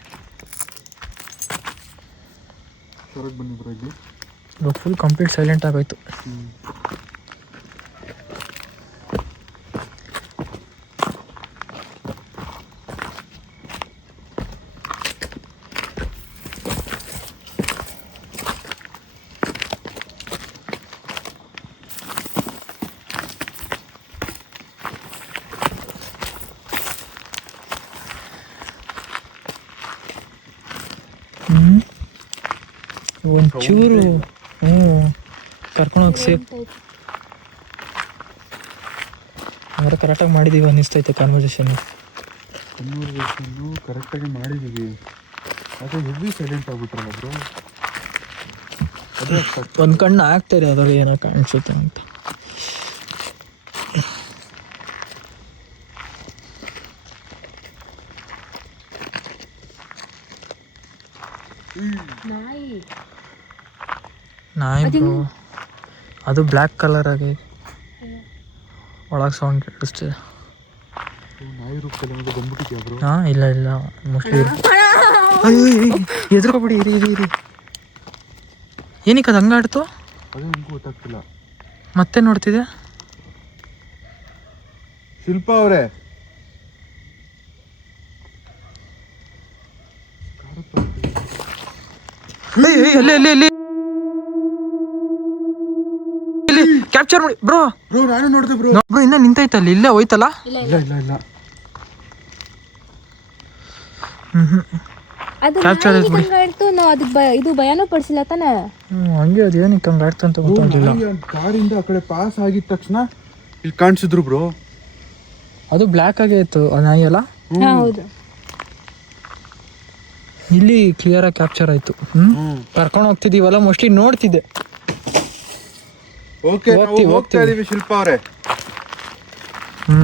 ಫುಲ್ ಕಂಪ್ಲೀಟ್ ಸೈಲೆಂಟ್ ಆಗೋಯ್ತು. ಒಂಚೂರು ಕರ್ಕೊಂಡೋಗಿ ಸೇಫ್ ಅಂದರೆ ಕರೆಕ್ಟಾಗಿ ಮಾಡಿದ್ದೀವಿ ಅನ್ನಿಸ್ತೈತೆ. ಕಾನ್ವರ್ಸೇಷನ್ ಕರೆಕ್ಟಾಗಿ ಮಾಡಿದ್ದೀವಿ. ಅದೇ ಹೆವಿ ಸೈಲೆಂಟ್ ಆಗ್ಬಿಟ್ರಲ್ಲ ಬ್ರೋ. ಒಂದು ಕಣ್ಣು ಆಗ್ತಾರೆ ಅದ್ರಲ್ಲಿ ಏನೋ ಕಾಣಿಸುತ್ತೆ ಅಂತ. ನಾಯಿ ಬ್ರೋ, ಅದು ಬ್ಲ್ಯಾಕ್ ಕಲರ್ ಆಗಿ ಒಳಗೆ ಸೌಂಡ್ ಕೇಳಿಸ್ತಿದೆ. ನಾಯಿ ರೂಪದಲ್ಲಿ ಬಂದ್ಬಿಟ್ಟಿದ್ಯಾ ಬ್ರೋ? ಹಾಂ ಇಲ್ಲ ಮೋಸ್ಟ್ಲಿ ಎದುರುಕೊಬಿಡಿ. ಇರಿ ಏನಕ್ಕೆ ಅದು ಹಂಗಾಡ್ತು? ಅದೇ ನನಗೂ ಗೊತ್ತಾಗ್ತಿಲ್ಲ. ಮತ್ತೆ ನೋಡ್ತಿದ್ದೆ. ಶಿಲ್ಪ ಅವರೇ, ಕ್ಯಾಪ್ಚರ್ ಮಾಡಿ ಬ್ರೋ. ನಾನು ನೋಡಿದೆ ಬ್ರೋ. ಬ್ರೋ ಇನ್ನ ನಿಂತೈತಲ್ಲ, ಇಲ್ಲೇ ಹೋಯ್ತಲ್ಲ. ಇಲ್ಲ ಅದು Capture ನಾಯಿ ಮಾಡ್ಬಿಡಿ. ಹಂಗಾಡ್ತು. ನಾವು ಅದಕ್ಕೆ ಇದು ಭಯನೂ ಪಡಿಸಿಲ್ಲ ತಾನೆ. ಹಂಗೆ ಅದು ಏನಕ್ಕೆ ಹಂಗೆ ಆಡ್ತು ಅಂತ ಗೊತ್ತಾಗಲಿಲ್ಲ. ಕಾರಿಂದ ಆ ಕಡೆ ಪಾಸ್ ಆಗಿದ ತಕ್ಷಣ ಇಲ್ಲಿ ಕಾಣಿಸಿದ್ರು ಬ್ರೋ. ಅದು ಬ್ಲ್ಯಾಕ್ ಆಗೇ ಇತ್ತು ಆ ನಾಯಿ ಅಲ್ಲ. ಹೌದು, ಇಲ್ಲಿ ಕ್ಲಿಯರ್ ಆಗಿ ಕ್ಯಾಪ್ಚರ್ ಆಯ್ತು. ಕರ್ಕೊಂಡು ಹೋಗ್ತಿದೀವಲ್ಲ, ಮೋಸ್ಟ್ಲಿ ನೋಡ್ತಿದ್ದೆ. ಓಕೆ, ಹೋಗ್ತಾ ಇದೀವಿ ಶಿಲ್ಪ ಅವರೇ.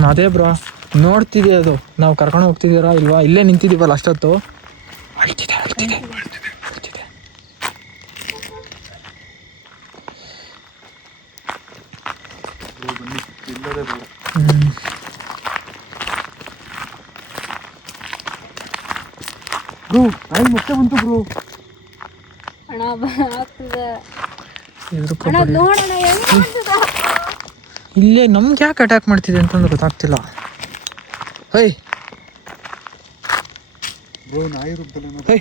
ಅದೇ ಬ್ರೋ ನೋಡ್ತಿದ್ದೆ. ಅದು ನಾವು ಕರ್ಕೊಂಡು ಹೋಗ್ತಿದ್ದೀರಾ ಇಲ್ವಾ? ಇಲ್ಲೇ ನಿಂತಿದ್ದೀವಲ್ಲ ಅಷ್ಟೊತ್ತು. ಅಳ್ತಿದೆ. ಬ್ರೋ ನಾಯಿ ಮತ್ತೆ ಬಂತು ಬ್ರೋ. ಹಣ ಆಗ್ತದೆ. ಎದುರುಕೊಬೇಡಿ. ಅಣ್ಣ ನೋಡೋಣ ಹೆಂಗ್ ಮಾಡ್ತದ. ಇಲ್ಲೇ ನಮ್ಗೆ ಯಾಕೆ ಅಟ್ಯಾಕ್ ಮಾಡ್ತಿದೆ ಅಂತಂದು ಗೊತ್ತಾಗ್ತಿಲ್ಲ. ಹೈ ಬ್ರೋ ನಾಯಿ ರೂಪದಲ್ಲಿ ಹೈ,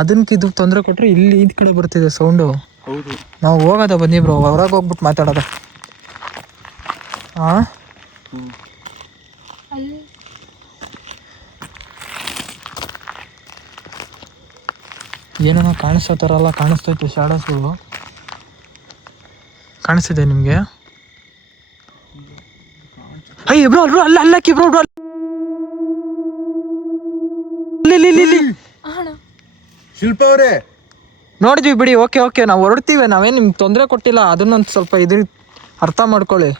ಅದಕ್ಕೆ ಇದು ತೊಂದರೆ ಕೊಟ್ಟರೆ ಇಲ್ಲಿ ಈ ಕಡೆ ಬರ್ತಿದೆ ಸೌಂಡು. ಹೌದು, ನಾವು ಹೋಗೋದ ಬನ್ನಿ ಬ್ರೋ, ಹೊರಗೆ ಹೋಗ್ಬಿಟ್ಟು ಮಾತಾಡೋದ. ಹಾಂ ಅಲ್ಲಿ ಏನೋ ಕಾಣಿಸೋ ಥರ ಎಲ್ಲ ಕಾಣಿಸ್ತೈತೆ ಶಾಡೋಸ್ಗಳು. ಕಾಣಿಸ್ತಿದೆ ನಿಮಗೆ? ಅಯ್ಯ ಬ್ರೋ ಬ್ರೋ ಅಲ್ಲ ಅಲ್ಲಕ್ಕಿ ಬ್ರೋ ಬ್ರೋ ಇಲ್ಲಿ ಶಿಲ್ಪ ಅವರೇ ನೋಡಿದ್ವಿ ಬಿಡಿ. ಓಕೆ ಓಕೆ, ನಾವು ಹೊರಡ್ತೀವಿ, ನಾವೇನು ನಿಮ್ಗೆ ತೊಂದರೆ ಕೊಟ್ಟಿಲ್ಲ. ಅದನ್ನೊಂದು ಸ್ವಲ್ಪ ಅರ್ಥ ಮಾಡ್ಕೊಳ್ಳಿ.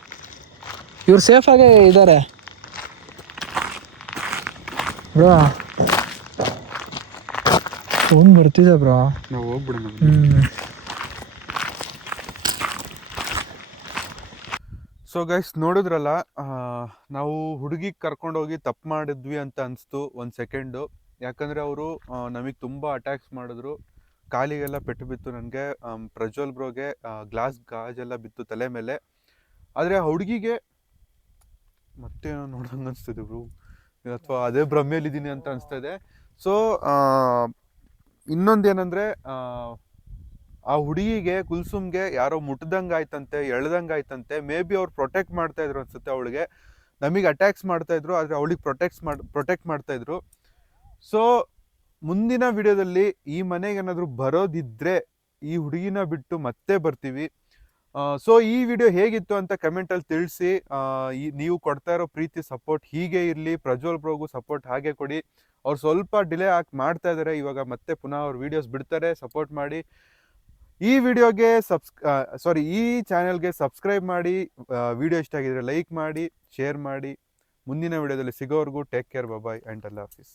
ಇವ್ರು ಸೇಫಾಗೇ ಇದ್ದಾರೆ ಬ್ರೋ. ಫೋನ್ ಬರ್ತಿದೆ ಬ್ರೋ, ನಾವು ಹೋಗ್ಬಿಡೋಣ. ಸೊ ಗೈಸ್ ನೋಡಿದ್ರಲ್ಲ, ನಾವು ಹುಡುಗಿಗೆ ಕರ್ಕೊಂಡೋಗಿ ತಪ್ಪು ಮಾಡಿದ್ವಿ ಅಂತ ಅನಿಸ್ತು ಒಂದು ಸೆಕೆಂಡು. ಯಾಕಂದರೆ ಅವರು ನಮಗೆ ತುಂಬ ಅಟ್ಯಾಕ್ಸ್ ಮಾಡಿದ್ರು. ಕಾಲಿಗೆಲ್ಲ ಪೆಟ್ಟು ಬಿತ್ತು ನನಗೆ, ಪ್ರಜ್ವಲ್ ಬ್ರೋಗೆ ಗ್ಲಾಸ್ ಗಾಜೆಲ್ಲ ಬಿತ್ತು ತಲೆ ಮೇಲೆ. ಆದರೆ ಆ ಹುಡುಗಿಗೆ ಮತ್ತೆ ನೋಡ್ದಂಗೆ ಅನಿಸ್ತಿದೆ ಬ್ರೋ, ಅಥವಾ ಅದೇ ಭ್ರಮೆಯಲ್ಲಿದ್ದೀನಿ ಅಂತ ಅನಿಸ್ತಾ ಇದೆ. ಸೊ ಇನ್ನೊಂದೇನೆಂದರೆ, ಆ ಹುಡುಗಿಗೆ ಕುಲ್ಸುಮ್ಗೆ ಯಾರೋ ಮುಟ್ದಂಗೆ ಆಯ್ತಂತೆ, ಎಳ್ದಂಗೆ ಆಯ್ತಂತೆ. ಮೇ ಬಿ ಅವ್ರು ಪ್ರೊಟೆಕ್ಟ್ ಮಾಡ್ತಾ ಇದ್ರು ಅನ್ಸುತ್ತೆ ಅವಳಿಗೆ. ನಮಗೆ ಅಟ್ಯಾಕ್ಸ್ ಮಾಡ್ತಾ ಇದ್ರು, ಆದರೆ ಅವಳಿಗೆ ಪ್ರೊಟೆಕ್ಟ್ ಮಾಡ್ತಾ ಇದ್ರು. ಸೊ ಮುಂದಿನ ವಿಡಿಯೋದಲ್ಲಿ ಈ ಮನೆಗೆ ಏನಾದರೂ ಬರೋದಿದ್ರೆ ಈ ಹುಡುಗಿನ ಬಿಟ್ಟು ಮತ್ತೆ ಬರ್ತೀವಿ. ಸೊ ಈ ವಿಡಿಯೋ ಹೇಗಿತ್ತು ಅಂತ ಕಮೆಂಟಲ್ಲಿ ತಿಳಿಸಿ. ನೀವು ಕೊಡ್ತಾ ಇರೋ ಪ್ರೀತಿ ಸಪೋರ್ಟ್ ಹೀಗೆ ಇರಲಿ. ಪ್ರಜ್ವಲ್ ಬ್ರೋಗೂ ಸಪೋರ್ಟ್ ಹಾಗೆ ಕೊಡಿ. ಅವ್ರು ಸ್ವಲ್ಪ ಡಿಲೇ ಮಾಡ್ತಾ ಇದ್ದಾರೆ, ಇವಾಗ ಮತ್ತೆ ಪುನಃ ಅವ್ರು ವೀಡಿಯೋಸ್ ಬಿಡ್ತಾರೆ. ಸಪೋರ್ಟ್ ಮಾಡಿ. ಈ ವಿಡಿಯೋಗೆ ಈ ಚಾನೆಲ್ಗೆ ಸಬ್ಸ್ಕ್ರೈಬ್ ಮಾಡಿ. ವಿಡಿಯೋ ಇಷ್ಟ ಆಗಿದ್ರೆ ಲೈಕ್ ಮಾಡಿ, ಶೇರ್ ಮಾಡಿ. ಮುಂದಿನ ವಿಡಿಯೋದಲ್ಲಿ ಸಿಗೋವರೆಗೂ ಟೇಕ್ ಕೇರ್, ಬಾಯ್ ಆ್ಯಂಡ್ ಅಲ್ಲಾ ಹಾಫೀಸ್.